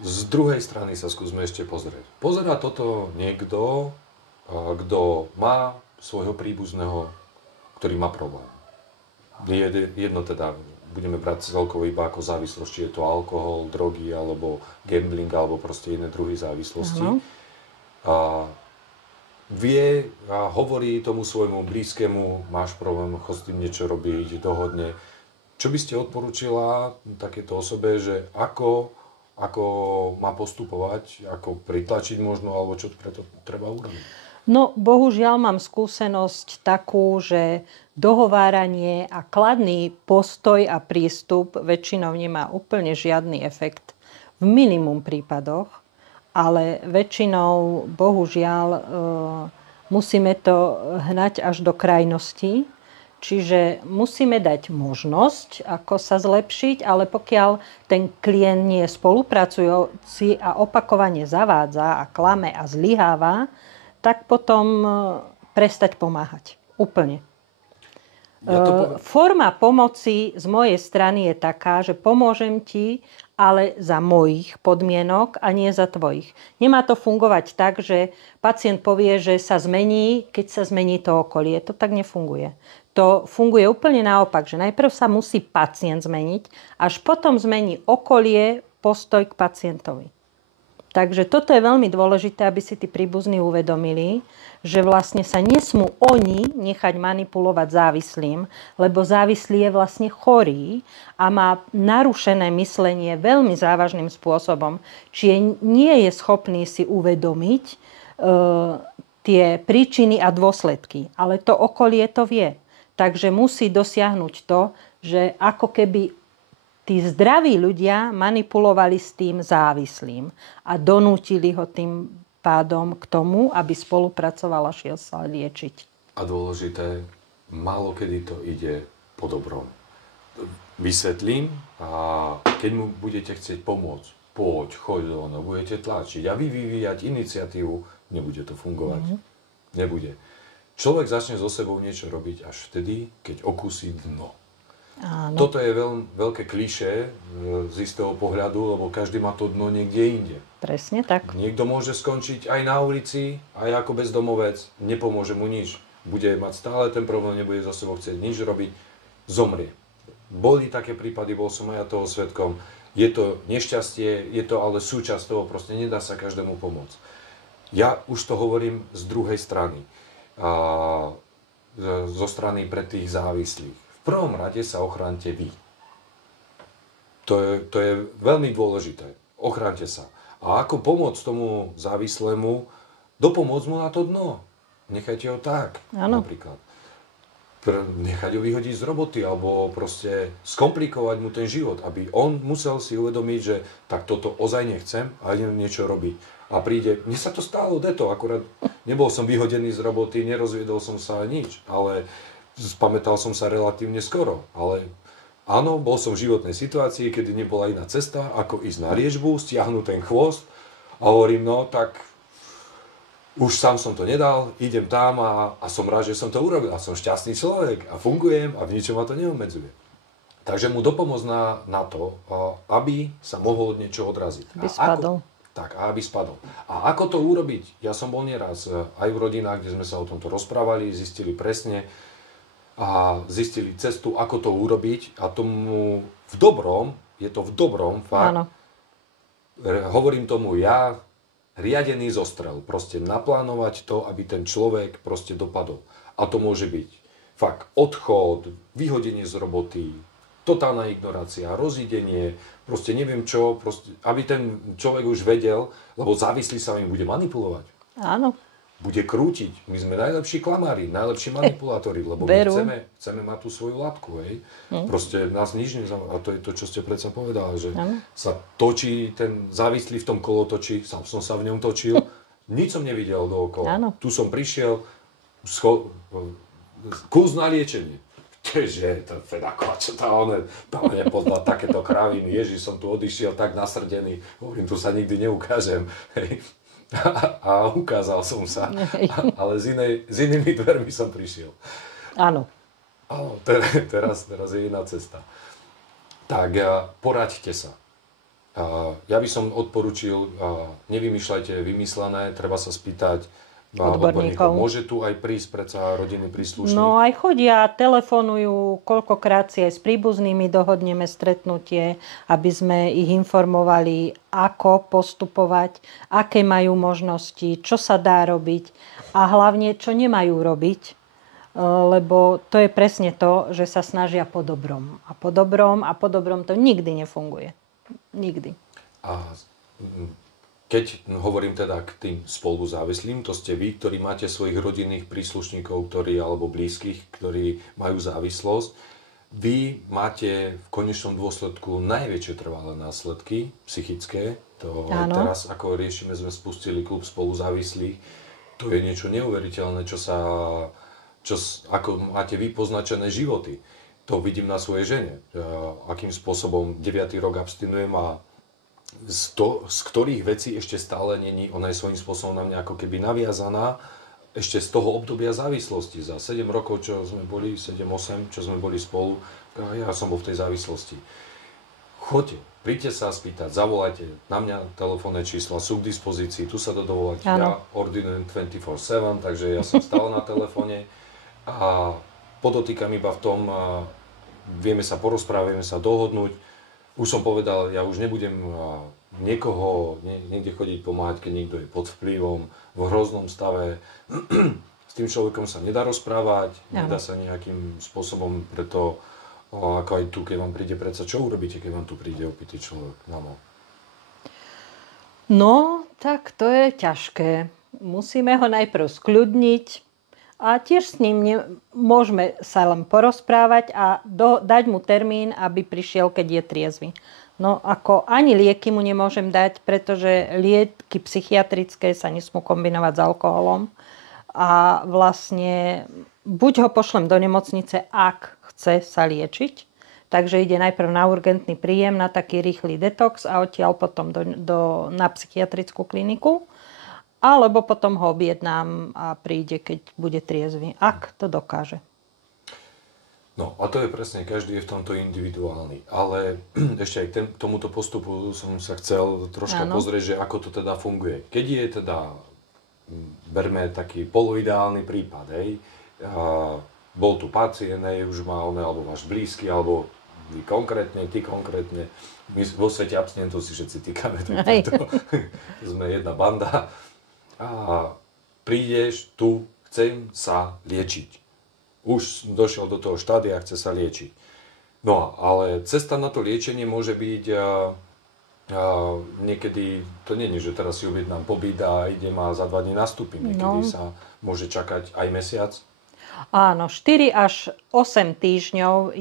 Z druhej strany sa skúsme ešte pozrieť. Pozerá toto niekto, kto má svojho príbuzného, ktorý má problém. Jedno teda, budeme brať celkovo iba ako závislosť, či je to alkohol, drogy, alebo gambling, alebo proste iné druhy závislosti. A vie a hovorí tomu svojmu blízkemu, máš problém, chod s tým niečo robiť, dohodne. Čo by ste odporúčila takéto osobe, že ako má postupovať, ako pritlačiť možno, alebo čo preto treba urobiť? No, bohužiaľ mám skúsenosť takú, že dohováranie a kladný postoj a prístup väčšinou nemá úplne žiadny efekt. V minimum prípadoch, ale väčšinou, bohužiaľ, musíme to hnať až do krajnosti. Čiže musíme dať možnosť, ako sa zlepšiť, ale pokiaľ ten klient nie je spolupracujúci a opakovane zavádza a klame a zlyháva, tak potom prestať pomáhať. Úplne. Forma pomoci z mojej strany je taká, že pomôžem ti, ale za mojich podmienok a nie za tvojich. Nemá to fungovať tak, že pacient povie, že sa zmení, keď sa zmení to okolie. To tak nefunguje. To funguje úplne naopak, že najprv sa musí pacient zmeniť, až potom zmení okolie postoj k pacientovi. Takže toto je veľmi dôležité, aby si tí príbuzní uvedomili, že vlastne sa nesmú oni nechať manipulovať závislým, lebo závislý je vlastne chorý a má narušené myslenie veľmi závažným spôsobom, čiže nie je schopný si uvedomiť tie príčiny a dôsledky, ale to okolie to vie. Takže musí dosiahnuť to, že ako keby tí zdraví ľudia manipulovali s tým závislým a donútili ho tým pádom k tomu, aby spolupracoval a šiel sa liečiť. A dôležité, málo kedy to ide po dobrom. Vysvetlím a keď mu budete chcieť pomôcť, poď, choď ono, budete tlačiť a vy vyvíjať iniciatívu, nebude to fungovať. Nebude. Človek začne so sebou niečo robiť až vtedy, keď okúsi dno. Áno. Toto je veľmi veľké klišé z istého pohľadu, lebo každý má to dno niekde inde. Presne tak. Niekto môže skončiť aj na ulici, aj ako bezdomovec, nepomôže mu nič. Bude mať stále ten problém, nebude za sebou chcieť nič robiť, zomrie. Boli také prípady, bol som aj ja toho svedkom. Je to nešťastie, je to ale súčasť toho, proste nedá sa každému pomôcť. Ja už to hovorím z druhej strany. Zo strany pre tých závislých. V prvom rade sa ochránte vy. To je veľmi dôležité. Ochránte sa. A ako pomôcť tomu závislému, dopomôcť mu na to dno. Nechajte ho tak, napríklad. Nechať ho vyhodiť z roboty, alebo proste skomplikovať mu ten život, aby on musel si uvedomiť, že tak toto ozaj nechcem a idem niečo robiť. A príde, mne sa to stalo, deto, akurát nebol som vyhodený z roboty, nerozviedol som sa nič, ale spamätal som sa relatívne skoro, ale áno, bol som v životnej situácii, kedy nebola iná cesta, ako ísť na liečbu, stiahnuť ten chvost a hovorím, no tak už sám som to nedal, idem tam a som rád, že som to urobil a som šťastný človek a fungujem a v ničom ma to neobmedzuje. Takže mu dopomôcť na to, aby sa mohol od niečoho odraziť. Aby spadol. Aby spadol. A ako to urobiť? Ja som bol nieraz aj v rodinách, kde sme sa o tomto rozprávali, zistili presne, a zistili cestu, ako to urobiť a tomu v dobrom je to v dobrom, fakt. Áno. Hovorím tomu ja, riadený zostrel. Proste naplánovať to, aby ten človek proste dopadol. A to môže byť fakt odchod, vyhodenie z roboty, totálna ignorácia, rozídenie, proste neviem čo, proste, aby ten človek už vedel, lebo závislý sa im bude manipulovať. Áno. Bude krútiť. My sme najlepší klamári, najlepší manipulátori, lebo my chceme mať tú svoju látku, hej. Proste nás nič nezaujíma. A to je to, čo ste predsa povedala, že sa točí ten závislý v tom kolotoči, sám som sa v ňom točil, nič som nevidel dookola. Tu som prišiel, kurz na liečenie. Že to Fedako, čo tam nepoznal takéto kraviny, Ježiš, som tu odišiel tak nasrdený, hovorím, tu sa nikdy neukážem, hej. A ukázal som sa, ale s inými dvermi som prišiel. Áno. Áno, teraz je iná cesta. Tak poraďte sa. Ja by som odporučil, nevymýšľajte vymyslené, treba sa spýtať odborníkov. Môže tu aj prísť predsa rodinný príslušník? No aj chodia, telefonujú, koľkokrát si aj s príbuznými dohodneme stretnutie, aby sme ich informovali, ako postupovať, aké majú možnosti, čo sa dá robiť a hlavne, čo nemajú robiť, lebo to je presne to, že sa snažia po dobrom. A po dobrom to nikdy nefunguje. Nikdy. A keď hovorím teda k tým spoluzávislým, to ste vy, ktorí máte svojich rodinných príslušníkov, alebo blízkych, ktorí majú závislosť. Vy máte v konečnom dôsledku najväčšie trvalé následky psychické. To teraz, ako riešime, sme spustili klub spoluzávislých. To je niečo neuveriteľné, ako máte vy poznačené životy. To vidím na svojej žene. Akým spôsobom 9. rok abstinujem a z ktorých vecí ešte stále není, ona je svojím spôsobom na mňa ako keby naviazaná ešte z toho obdobia závislosti. Za 7 rokov, čo sme boli, 7-8, čo sme boli spolu, ja som bol v tej závislosti. Choďte, príďte sa spýtať, zavolajte, na mňa telefónne čísla sú k dispozícii, tu sa to dovolať, ja ordinujem 24/7, takže ja som stále na telefóne a podotýkam iba v tom, vieme sa porozprávať, vieme sa dohodnúť. Už som povedal, ja už nebudem niekde chodiť pomáhať, keď niekto je pod vplyvom, v hroznom stave. S tým človekom sa nedá rozprávať, nedá sa nejakým spôsobom, preto ako aj tu, keď vám príde predsa, čo urobíte, keď vám tu príde opitý človek? No, tak to je ťažké. Musíme ho najprv skľudniť a tiež s ním môžeme sa len porozprávať a dať mu termín, aby prišiel, keď je triezvy. No ako ani lieky mu nemôžem dať, pretože lieky psychiatrické sa nesmú kombinovať s alkoholom. A vlastne buď ho pošlem do nemocnice, ak chce sa liečiť, takže ide najprv na urgentný príjem, na taký rýchly detox a odtiaľ potom na psychiatrickú kliniku. Alebo potom ho objednám a príde, keď bude triezvy, ak to dokáže. No a to je presne, každý je v tomto individuálny. Ale ešte aj k tomuto postupu som sa chcel troška pozrieť, že ako to teda funguje. Keď je teda, berme taký poloideálny prípad, hej, bol tu pacient, už má alebo váš blízky, alebo vy konkrétne, ty konkrétne, my vo svete abstinentov si všetci týkame, to sme jedna banda. A prídeš tu, chcem sa liečiť. Už došiel do toho štádia, chce sa liečiť. No, ale cesta na to liečenie môže byť niekedy, to nie je, že teraz si objednám pobyt a idem a za 2 dní nastúpim. Niekedy sa môže čakať aj mesiac. Áno, 4 až 8 týždňov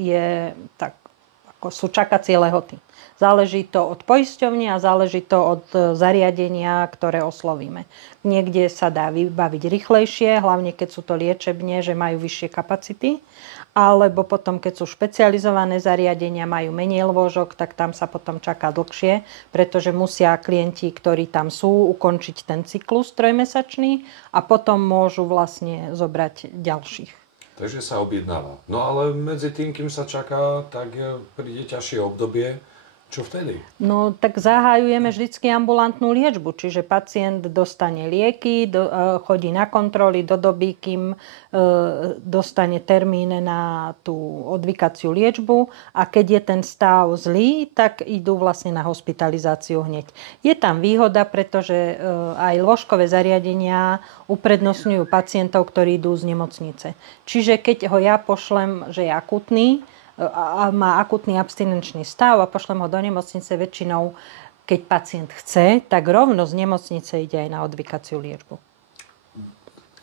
sú čakacie lehoty. Záleží to od poisťovne a záleží to od zariadenia, ktoré oslovíme. Niekde sa dá vybaviť rýchlejšie, hlavne keď sú to liečebne, že majú vyššie kapacity. Alebo potom, keď sú špecializované zariadenia, majú menej lôžok, tak tam sa potom čaká dlhšie, pretože musia klienti, ktorí tam sú, ukončiť ten cyklus 3-mesačný a potom môžu vlastne zobrať ďalších. Takže sa objednáva. No ale medzi tým, kým sa čaká, tak príde ťažšie obdobie. Čo vtedy? No tak zahájujeme vždycky ambulantnú liečbu, čiže pacient dostane lieky, chodí na kontroly do doby, kým dostane termín na tú odvykaciu liečbu a keď je ten stav zlý, tak idú vlastne na hospitalizáciu hneď. Je tam výhoda, pretože aj lôžkové zariadenia uprednostňujú pacientov, ktorí idú z nemocnice. Čiže keď ho ja pošlem, že je akutný, a má akutný abstinenčný stav a pošlem ho do nemocnice väčšinou, keď pacient chce, tak rovno z nemocnice ide aj na odvykaciu liečbu.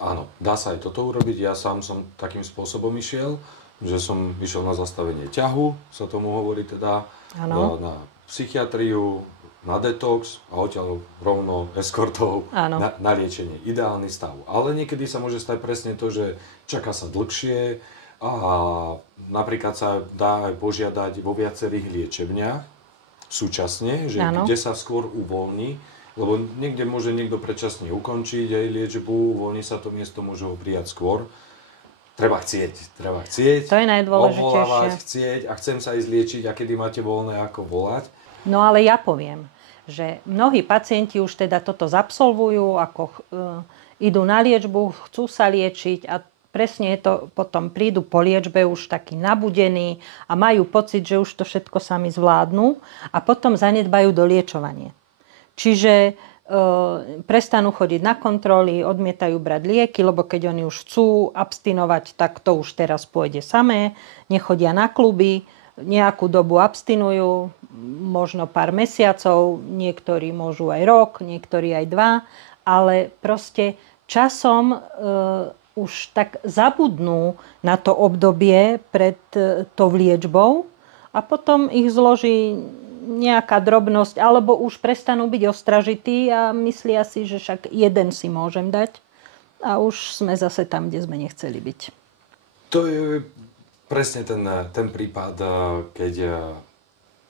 Áno, dá sa aj toto urobiť. Ja sám som takým spôsobom išiel, že som išiel na zastavenie ťahu, sa tomu hovorí teda, na psychiatriu, na detox a odtiaľ rovno eskortov na liečenie. Ideálny stav. Ale niekedy sa môže stať presne to, že čaká sa dlhšie, a napríklad sa dá aj požiadať vo viacerých liečebniach súčasne, že kde sa skôr uvoľní, lebo niekde môže niekto predčasne ukončiť aj liečbu, uvoľní sa to miesto, môže ho prijať skôr. Treba chcieť. To je najdôležitejšie. Obvolávať, chcieť a chcem sa ísť liečiť a kedy máte voľné, ako volať. No ale ja poviem, že mnohí pacienti už teda toto zabsolvujú, ako idú na liečbu, chcú sa liečiť a presne je to, potom prídu po liečbe už takí nabudení a majú pocit, že už to všetko sami zvládnu a potom zanedbajú doliečovanie. Čiže prestanú chodiť na kontroly, odmietajú brať lieky, lebo keď oni už chcú abstinovať, tak to už teraz pôjde samé, nechodia na kluby, nejakú dobu abstinujú, možno pár mesiacov, niektorí môžu aj rok, niektorí aj 2, ale proste časom už tak zabudnú na to obdobie pred tou liečbou a potom ich zloží nejaká drobnosť, alebo už prestanú byť ostražití a myslia si, že však jeden si môžem dať a už sme zase tam, kde sme nechceli byť. To je presne ten prípad, keď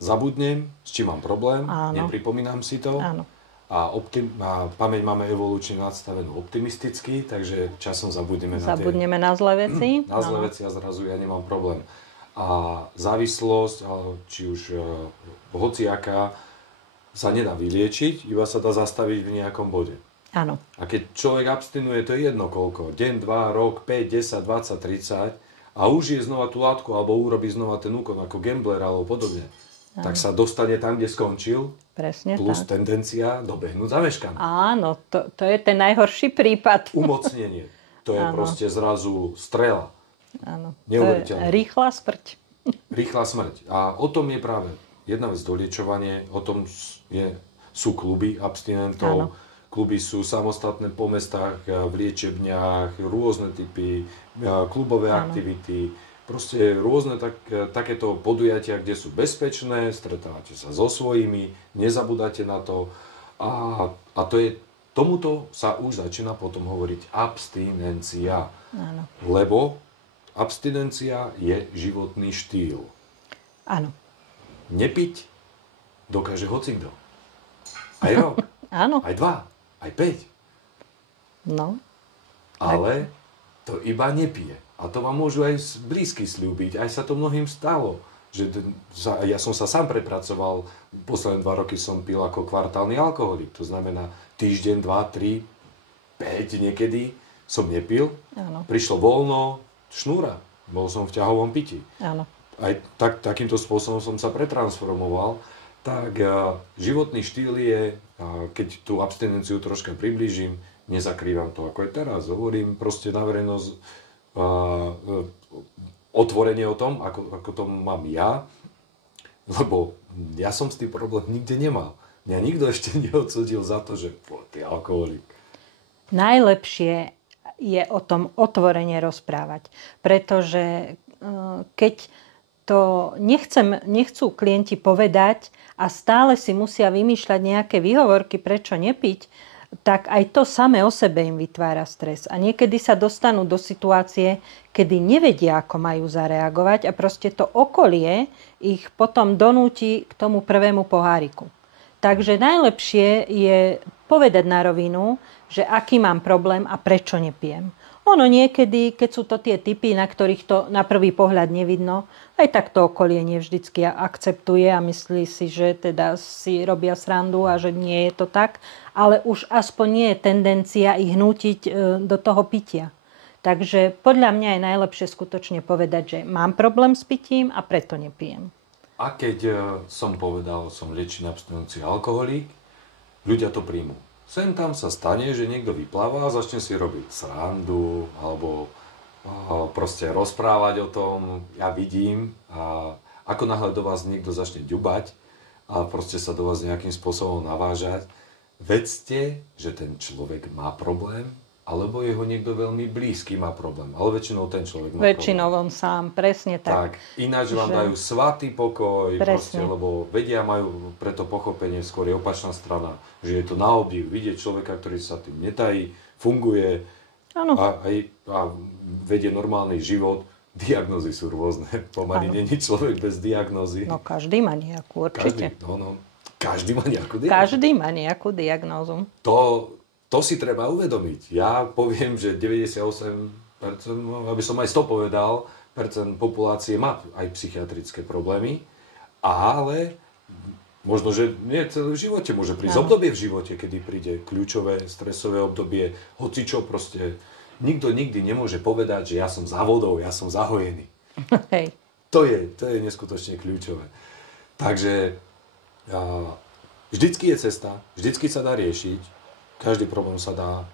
zabudnem, s čím mám problém, nepripomínam si to. Áno. A pamäť máme evolučne nastavenú optimisticky, takže časom zabudneme na zlé veci. Na zlé veci a zrazu ja nemám problém. A závislosť, či už hociaká, sa nedá vyliečiť, iba sa dá zastaviť v nejakom bode. Áno. A keď človek abstinuje, to je jedno koľko. Deň, 2, rok, 5, 10, 20, 30 a už je znova tú látku alebo urobí znova ten úkon ako gambler alebo podobne. Tak sa dostane tam, kde skončil. Presne plus tak. tendencia dobehnúť zameškaný. Áno, to je ten najhorší prípad. Umocnenie. To je proste zrazu strela. Áno. Neuveriteľné. Rýchla smrť. Rýchla smrť. A o tom je práve jedna vec doliečovanie, o tom sú kluby abstinentov. Áno. Kluby sú samostatné po mestách, v liečebniach, rôzne typy, klubové aktivity. Proste rôzne takéto podujatia, kde sú bezpečné, stretávate sa so svojimi, nezabudáte na to. A tomuto sa už začína potom hovoriť abstinencia. Áno. Lebo abstinencia je životný štýl. Áno. Nepiť dokáže hocikto. Aj rok, Áno. aj 2, aj 5. No. Ale to iba nepije. A to vám môžu aj blízky sľúbiť. Aj sa to mnohým stalo. Ja som sa sám prepracoval, posledné 2 roky som pil ako kvartálny alkoholik. To znamená týždeň, 2, 3, 5 niekedy som nepil. Áno. Prišlo voľno, šnúra. Bol som v ťahovom pití. Áno. Aj takýmto spôsobom som sa pretransformoval. Tak životný štýl je, keď tú abstinenciu troška priblížim, nezakrývam to ako aj teraz. Hovorím proste na verejnosť otvorenie o tom, ako to mám ja, lebo ja som s tým problém nikde nemal. Mňa nikto ešte neodsúdil za to, že ty alkoholik. Najlepšie je o tom otvorene rozprávať, pretože keď to nechcú klienti povedať a stále si musia vymýšľať nejaké výhovorky, prečo nepiť, tak aj to samé o sebe im vytvára stres. A niekedy sa dostanú do situácie, kedy nevedia, ako majú zareagovať a proste to okolie ich potom donúti k tomu prvému poháriku. Takže najlepšie je povedať na rovinu, že aký mám problém a prečo nepijem. Ono niekedy, keď sú to tie typy, na ktorých to na prvý pohľad nevidno, aj tak to okolie nie vždycky akceptuje a myslí si, že teda si robia srandu a že nie je to tak, ale už aspoň nie je tendencia ich nútiť do toho pitia. Takže podľa mňa je najlepšie skutočne povedať, že mám problém s pitím a preto nepijem. A keď som povedal, som liečený abstinenci alkoholík, ľudia to príjmu. Sem tam sa stane, že niekto vypláva a začne si robiť srandu alebo proste rozprávať o tom. Ja vidím, a ako náhle do vás niekto začne ďubať a proste sa do vás nejakým spôsobom navážať, vedzte, že ten človek má problém, alebo jeho niekto veľmi blízky má problém. Ale väčšinou ten človek má väčšinou problém. on sám, presne tak. Tak, ináč vám dajú svatý pokoj, proste, Presne. lebo vedia, majú preto pochopenie, skôr je opačná strana, že je to na obdiv, vidieť človeka, ktorý sa tým netají, funguje Áno. a vedie normálny život. Diagnózy sú rôzne, pomaly není človek bez diagnózy. No každý má nejakú, určite. Každý má nejakú diagnózu. Každý má nejakú diagnózu. To si treba uvedomiť. Ja poviem, že 98%, aby som aj 100 povedal, percent populácie má aj psychiatrické problémy, ale možno, že nie celé v živote. Môže prísť obdobie v živote, kedy príde kľúčové stresové obdobie, hocičo proste. Nikto nikdy nemôže povedať, že ja som za vodou, ja som zahojený. Hej. To je neskutočne kľúčové. Takže vždycky je cesta, vždycky sa dá riešiť. Každý problém sa dá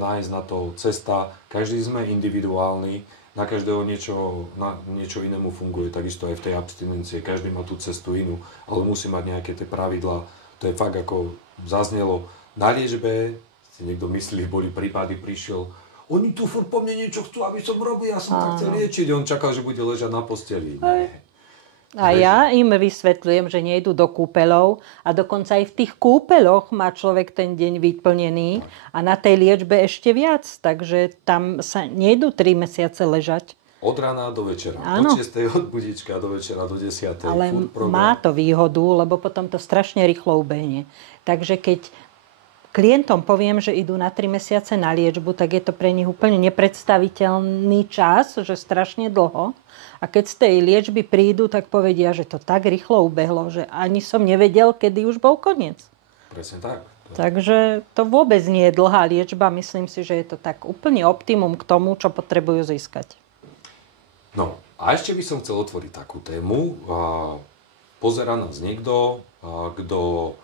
nájsť na to cesta. Každý sme individuálni, na každého niečo inému funguje, takisto aj v tej abstinencie. Každý má tú cestu inú, ale musí mať nejaké tie pravidlá. To je fakt, ako zaznelo na liečbe, si niekto myslí, boli prípady, prišiel, oni tu furt po mne niečo chcú, aby som robil, ja som tak chcel liečiť. On čakal, že bude ležať na posteli. A ja im vysvetľujem, že nejdu do kúpeľov a dokonca aj v tých kúpeľoch má človek ten deň vyplnený a na tej liečbe ešte viac. Takže tam sa nejdu 3 mesiace ležať. Od rána do večera. Áno. Od 6. od budička do večera do 10. Ale má to výhodu, lebo potom to strašne rýchlo ubehne. Takže keď klientom poviem, že idú na 3 mesiace na liečbu, tak je to pre nich úplne nepredstaviteľný čas, že strašne dlho. A keď z tej liečby prídu, tak povedia, že to tak rýchlo ubehlo, že ani som nevedel, kedy už bol koniec. Presne tak. Takže to vôbec nie je dlhá liečba. Myslím si, že je to tak úplne optimum k tomu, čo potrebujú získať. No a ešte by som chcel otvoriť takú tému. Pozerá nás niekto, kto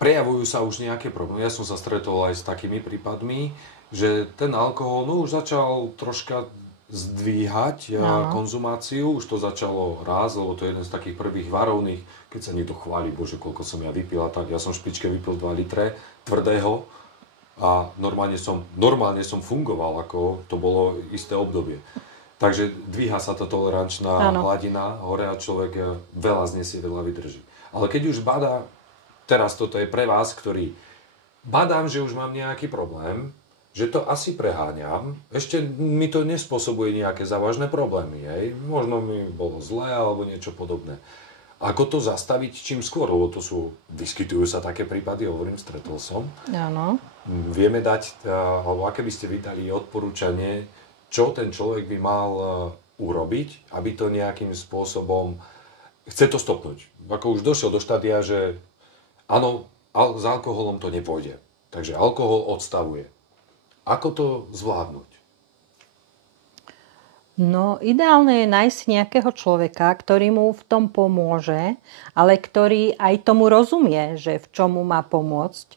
prejavujú sa už nejaké problémy. Ja som sa stretol aj s takými prípadmi, že ten alkohol už začal troška zdvíhať konzumáciu. Už to začalo rásť, lebo to je jeden z takých prvých varovných, keď sa niekto chváli, bože, koľko som ja vypil a tak. Ja som v špičke vypil 2 litre tvrdého a normálne som fungoval, ako to bolo isté obdobie. Takže dvíha sa tá tolerančná hladina hore a človek veľa znesie, veľa vydrží. Ale keď už badá, teraz toto je pre vás, ktorý badám, že už mám nejaký problém, že to asi preháňam, ešte mi to nespôsobuje nejaké závažné problémy, hej? Možno mi bolo zlé alebo niečo podobné. Ako to zastaviť čím skôr, lebo to vyskytujú sa také prípady, hovorím, stretol som. Áno. Vieme dať, alebo aké by ste vydali odporúčanie, čo ten človek by mal urobiť, aby to nejakým spôsobom, chce to stopnúť. Ako už došiel do štádia, že áno, s alkoholom to nepôjde. Takže alkohol odstavuje. Ako to zvládnuť? No, ideálne je nájsť nejakého človeka, ktorý mu v tom pomôže, ale ktorý aj tomu rozumie, že v čom mu má pomôcť.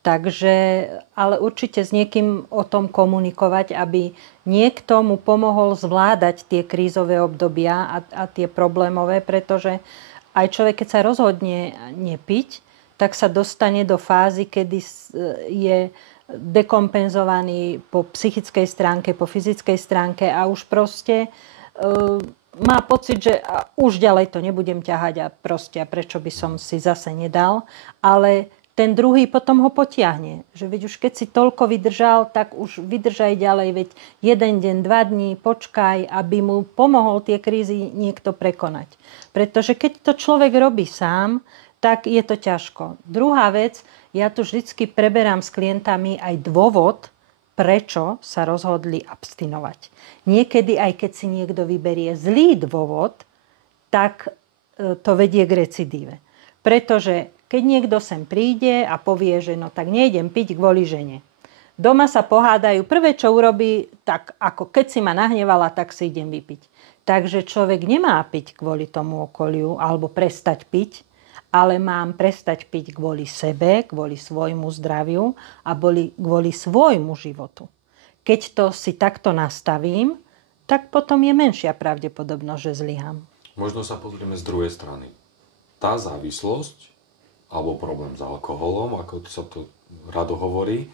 Takže, ale určite s niekým o tom komunikovať, aby niekto mu pomohol zvládať tie krízové obdobia a tie problémové, pretože aj človek, keď sa rozhodne nepiť, tak sa dostane do fázy, kedy je dekompenzovaný po psychickej stránke, po fyzickej stránke a už proste má pocit, že už ďalej to nebudem ťahať a prečo by som si zase nedal. Ale ten druhý potom ho potiahne. Že veď už keď si toľko vydržal, tak už vydržaj ďalej. Veď 1 deň, 2 dní, počkaj, aby mu pomohol tie krízy niekto prekonať. Pretože keď to človek robí sám, tak je to ťažko. Druhá vec, ja tu vždycky preberám s klientami aj dôvod, prečo sa rozhodli abstinovať. Niekedy, aj keď si niekto vyberie zlý dôvod, tak to vedie k recidíve. Pretože keď niekto sem príde a povie, že no tak nejdem piť kvôli žene. Doma sa pohádajú, prvé čo urobí, tak ako keď si ma nahnevala, tak si idem vypiť. Takže človek nemá piť kvôli tomu okoliu alebo prestať piť, ale mám prestať piť kvôli sebe, kvôli svojmu zdraviu a kvôli svojmu životu. Keď to si takto nastavím, tak potom je menšia pravdepodobnosť, že zlyham. Možno sa pozrieme z druhej strany. Tá závislosť, alebo problém s alkoholom, ako sa to rado hovorí,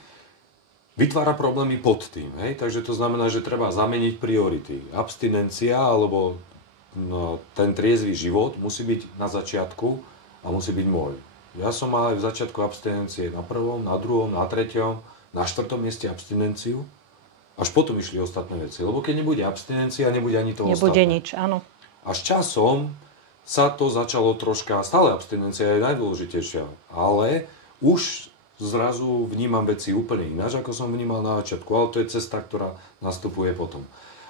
vytvára problémy pod tým. Hej? Takže to znamená, že treba zameniť priority. Abstinencia, alebo ten triezvy život musí byť na začiatku a musí byť môj. Ja som mal aj v začiatku abstinencie na 1., na 2., na 3., na 4. mieste abstinenciu. Až potom išli ostatné veci. Lebo keď nebude abstinencia, nebude ani to ostatné. Nebude nič, áno. A s časom sa to začalo troška, stále abstinencia je najdôležitejšia, ale už zrazu vnímam veci úplne ináč, ako som vnímal na začiatku, ale to je cesta, ktorá nastupuje potom.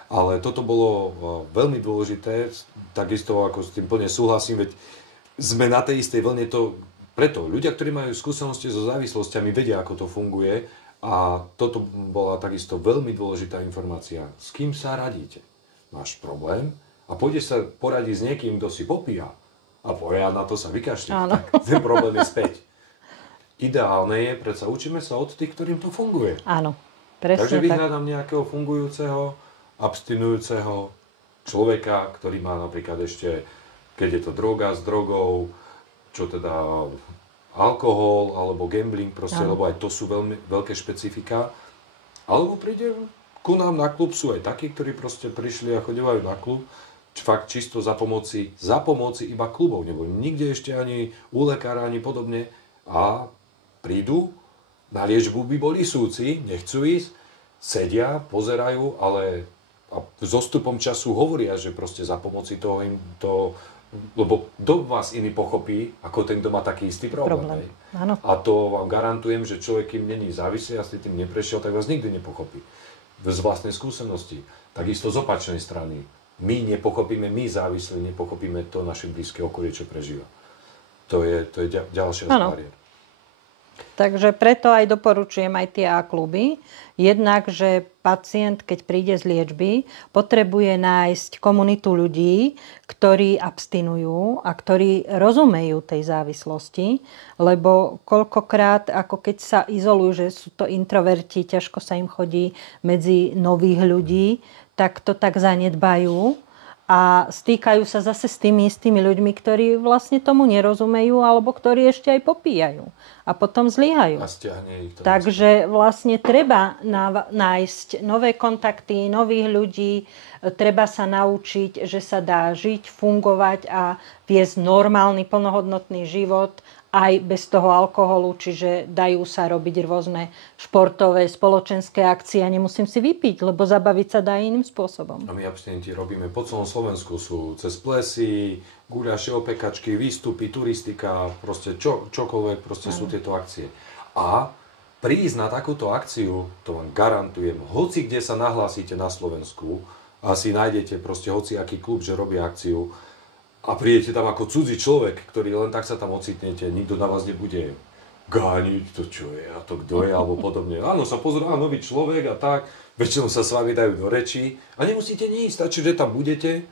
Ale toto bolo veľmi dôležité, takisto ako s tým plne súhlasím, veď sme na tej istej vlne, preto ľudia, ktorí majú skúsenosti so závislosťami, vedia, ako to funguje a toto bola takisto veľmi dôležitá informácia. S kým sa radíte? Máš problém a pôjdeš sa poradiť s niekým, kto si popíja a povie, na to sa vykašľať. Ten problém je späť. Ideálne je, predsa učíme sa od tých, ktorým to funguje. Áno, presne takže vyhľadám nejakého fungujúceho, abstinujúceho človeka, ktorý má napríklad ešte, keď je to droga s drogou, čo teda alkohol alebo gambling proste, lebo aj to sú veľmi veľké špecifika. Alebo príde ku nám na klub, sú aj takí, ktorí proste prišli a chodevajú na klub, fakt čisto za pomoci iba klubov, nebo nikde ešte ani u lekára, ani podobne. A prídu, na liečbu by boli súci, nechcú ísť, sedia, pozerajú, ale a s odstupom času hovoria, že proste za pomoci toho im to, lebo kto vás iný pochopí, ako ten, kto má taký istý problém. Áno. A to vám garantujem, že človek, kým není závislý a si tým neprešiel, tak vás nikdy nepochopí. Z vlastnej skúsenosti. Takisto z opačnej strany. My nepochopíme, my závislí nepochopíme to naše blízke okolie, čo prežíva. To je ďalšia z bariér. Takže preto aj doporučujem aj tie A-kluby. Jednak, že pacient, keď príde z liečby, potrebuje nájsť komunitu ľudí, ktorí abstinujú a ktorí rozumejú tej závislosti, lebo koľkokrát, ako keď sa izolujú, že sú to introverti, ťažko sa im chodí medzi nových ľudí, tak to tak zanedbajú. A stýkajú sa zase s tými istými ľuďmi, ktorí vlastne tomu nerozumejú alebo ktorí ešte aj popíjajú. A potom zlyhajú. Takže vlastne treba nájsť nové kontakty, nových ľudí. Treba sa naučiť, že sa dá žiť, fungovať a viesť normálny, plnohodnotný život aj bez toho alkoholu, čiže dajú sa robiť rôzne športové, spoločenské akcie a nemusím si vypiť, lebo zabaviť sa dá iným spôsobom. A my abstinenti robíme po celom Slovensku, sú cez plesy, guľaše, opekačky, výstupy, turistika, proste čokoľvek, proste sú tieto akcie. A prísť na takúto akciu, to vám garantujem, hoci kde sa nahlásite na Slovensku, asi nájdete proste hociaký klub, že robí akciu, a prídete tam ako cudzí človek, ktorý len tak sa tam ocitnete, nikto na vás nebude gániť, to čo je a to kto je, alebo podobne. Áno, sa pozrú, nový človek a tak, väčšinou sa s vami dajú do rečí a nemusíte nič, stačí, že tam budete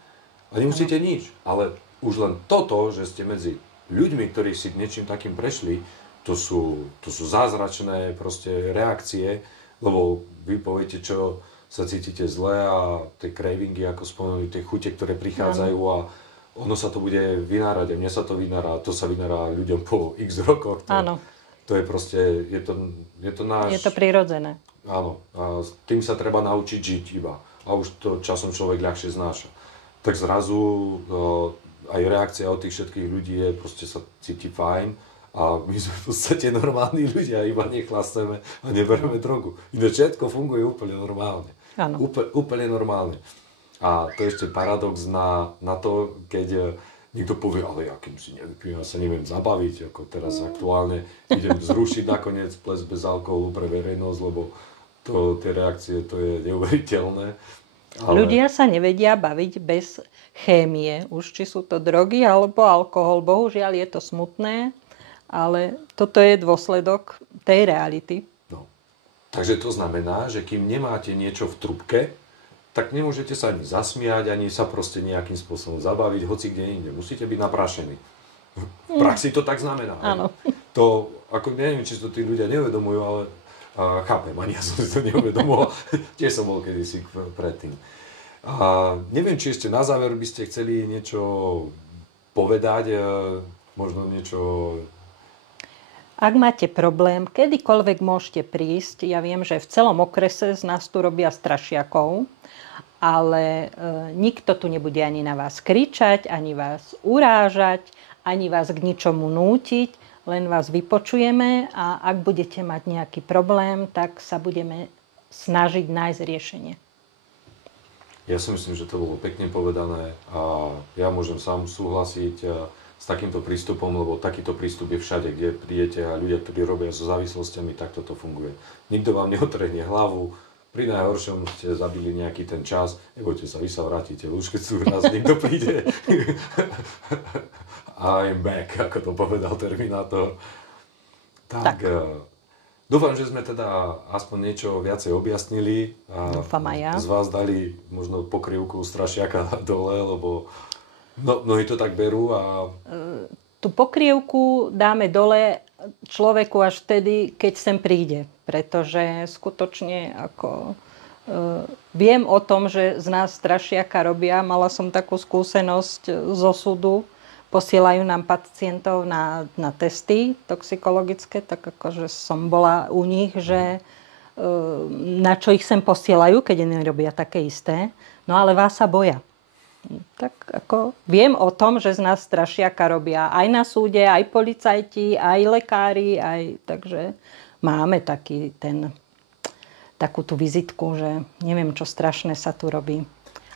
a nemusíte nič. Ale už len toto, že ste medzi ľuďmi, ktorí si niečím takým prešli, to sú zázračné proste reakcie, lebo vy poviete, čo sa cítite zle a tie cravingy, ako spomenuli, tie chute, ktoré prichádzajú a ono sa to bude vynárať a mne sa to vynára, to sa vynára ľuďom po x rokoch. Áno. To je proste, je to náš... Je to prirodzené. Áno. A s tým sa treba naučiť žiť iba. A už to časom človek ľahšie znáša. Tak zrazu aj reakcia od tých všetkých ľudí je, proste sa cíti fajn a my sme v podstate normálni ľudia, iba nechlaseme a nebereme drogu. Ináč všetko funguje úplne normálne. Áno. Úplne normálne. A to je ešte paradox na to, keď niekto povie, ale ja kým si nevypijem, ja sa neviem zabaviť, ako teraz aktuálne idem zrušiť nakoniec ples bez alkoholu pre verejnosť, lebo Tie reakcie, to je neuveriteľné. Ale... Ľudia sa nevedia baviť bez chémie. Už či sú to drogy alebo alkohol. Bohužiaľ je to smutné, ale toto je dôsledok tej reality. No. Takže to znamená, že kým nemáte niečo v trubke, tak nemôžete sa ani zasmiať, ani sa proste nejakým spôsobom zabaviť, hoci kde inde. Musíte byť naprášení. V praxi to tak znamená. Áno. To, ako neviem, či to tí ľudia neuvedomujú, ale chápem, ani ja som si to neuvedomoval. Tiež som bol kedysi predtým. A neviem, či ešte na záver by ste chceli niečo povedať, možno niečo... Ak máte problém, kedykoľvek môžete prísť. Ja viem, že v celom okrese z nás tu robia strašiakov, ale nikto tu nebude ani na vás kričať, ani vás urážať, ani vás k ničomu nútiť. Len vás vypočujeme a ak budete mať nejaký problém, tak sa budeme snažiť nájsť riešenie. Ja si myslím, že to bolo pekne povedané a ja môžem sám súhlasiť s takýmto prístupom, lebo takýto prístup je všade, kde prídete a ľudia, ktorí robia so závislostiami, tak toto funguje. Nikto vám neotrhne hlavu, pri najhoršom ste zabili nejaký ten čas, nebojte sa, vy sa vrátite, už keď tu raz niekto príde. I'm back, ako to povedal Terminátor. Tak. Dúfam, že sme teda aspoň niečo viacej objasnili. A dúfam aj ja. Z vás dali možno pokrývku strašiaka dole, lebo mnohí to tak berú. Tú pokrievku dáme dole človeku až vtedy, keď sem príde. Pretože skutočne viem o tom, že z nás strašiaka robia. Mala som takú skúsenosť zo súdu. Posielajú nám pacientov na testy toxikologické, tak akože som bola u nich, že na čo ich sem posielajú, keď nerobia také isté. No ale vás sa boja. Tak ako viem o tom, že z nás strašiaka robia aj na súde, aj policajti, aj lekári, takže máme takú tú vizitku, že neviem, čo strašné sa tu robí.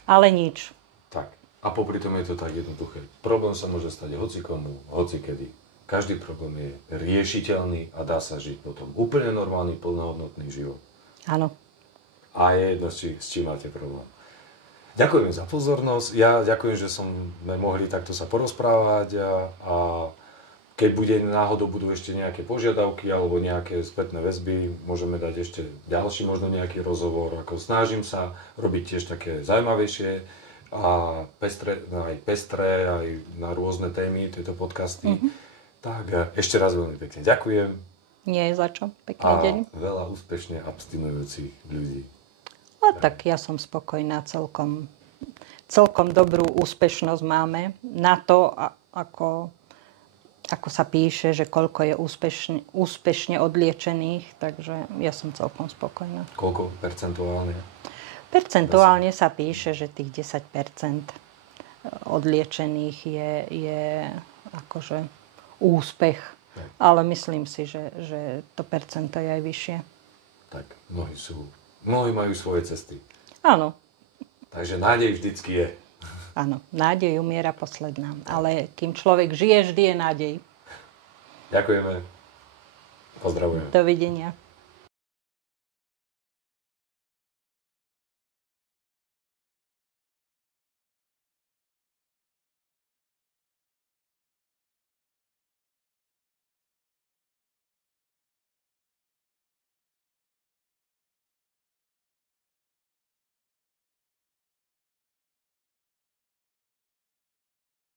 Ale nič. Tak. A popri tom je to tak jednoduché. Problém sa môže stať hocikomu, hocikedy. Každý problém je riešiteľný a dá sa žiť potom úplne normálny, plnohodnotný život. Áno. A je jedno, s čím máte problém. Ďakujem za pozornosť. Ja ďakujem, že sme mohli takto sa porozprávať a keď náhodou budú ešte nejaké požiadavky alebo nejaké spätné väzby, môžeme dať ešte ďalší možno nejaký rozhovor. Snažím sa robiť tiež také zaujímavejšie a pestré aj na rôzne témy tieto podcasty. Tak ešte raz veľmi pekne ďakujem. Nie je za čo. Pekný deň. A veľa úspešne abstinujúcich ľudí. Tak ja som spokojná, celkom dobrú úspešnosť máme na to, ako sa píše, že koľko je úspešne odliečených, takže ja som celkom spokojná. Koľko percentuálne? Percentuálne sa píše, že tých 10% odliečených je akože úspech. Ale myslím si, že to percento je aj vyššie. Tak, mnohí majú svoje cesty. Áno. Takže nádej vždycky je. Áno, nádej umiera posledná. Ale kým človek žije, vždy je nádej. Ďakujeme. Pozdravujeme. Dovidenia.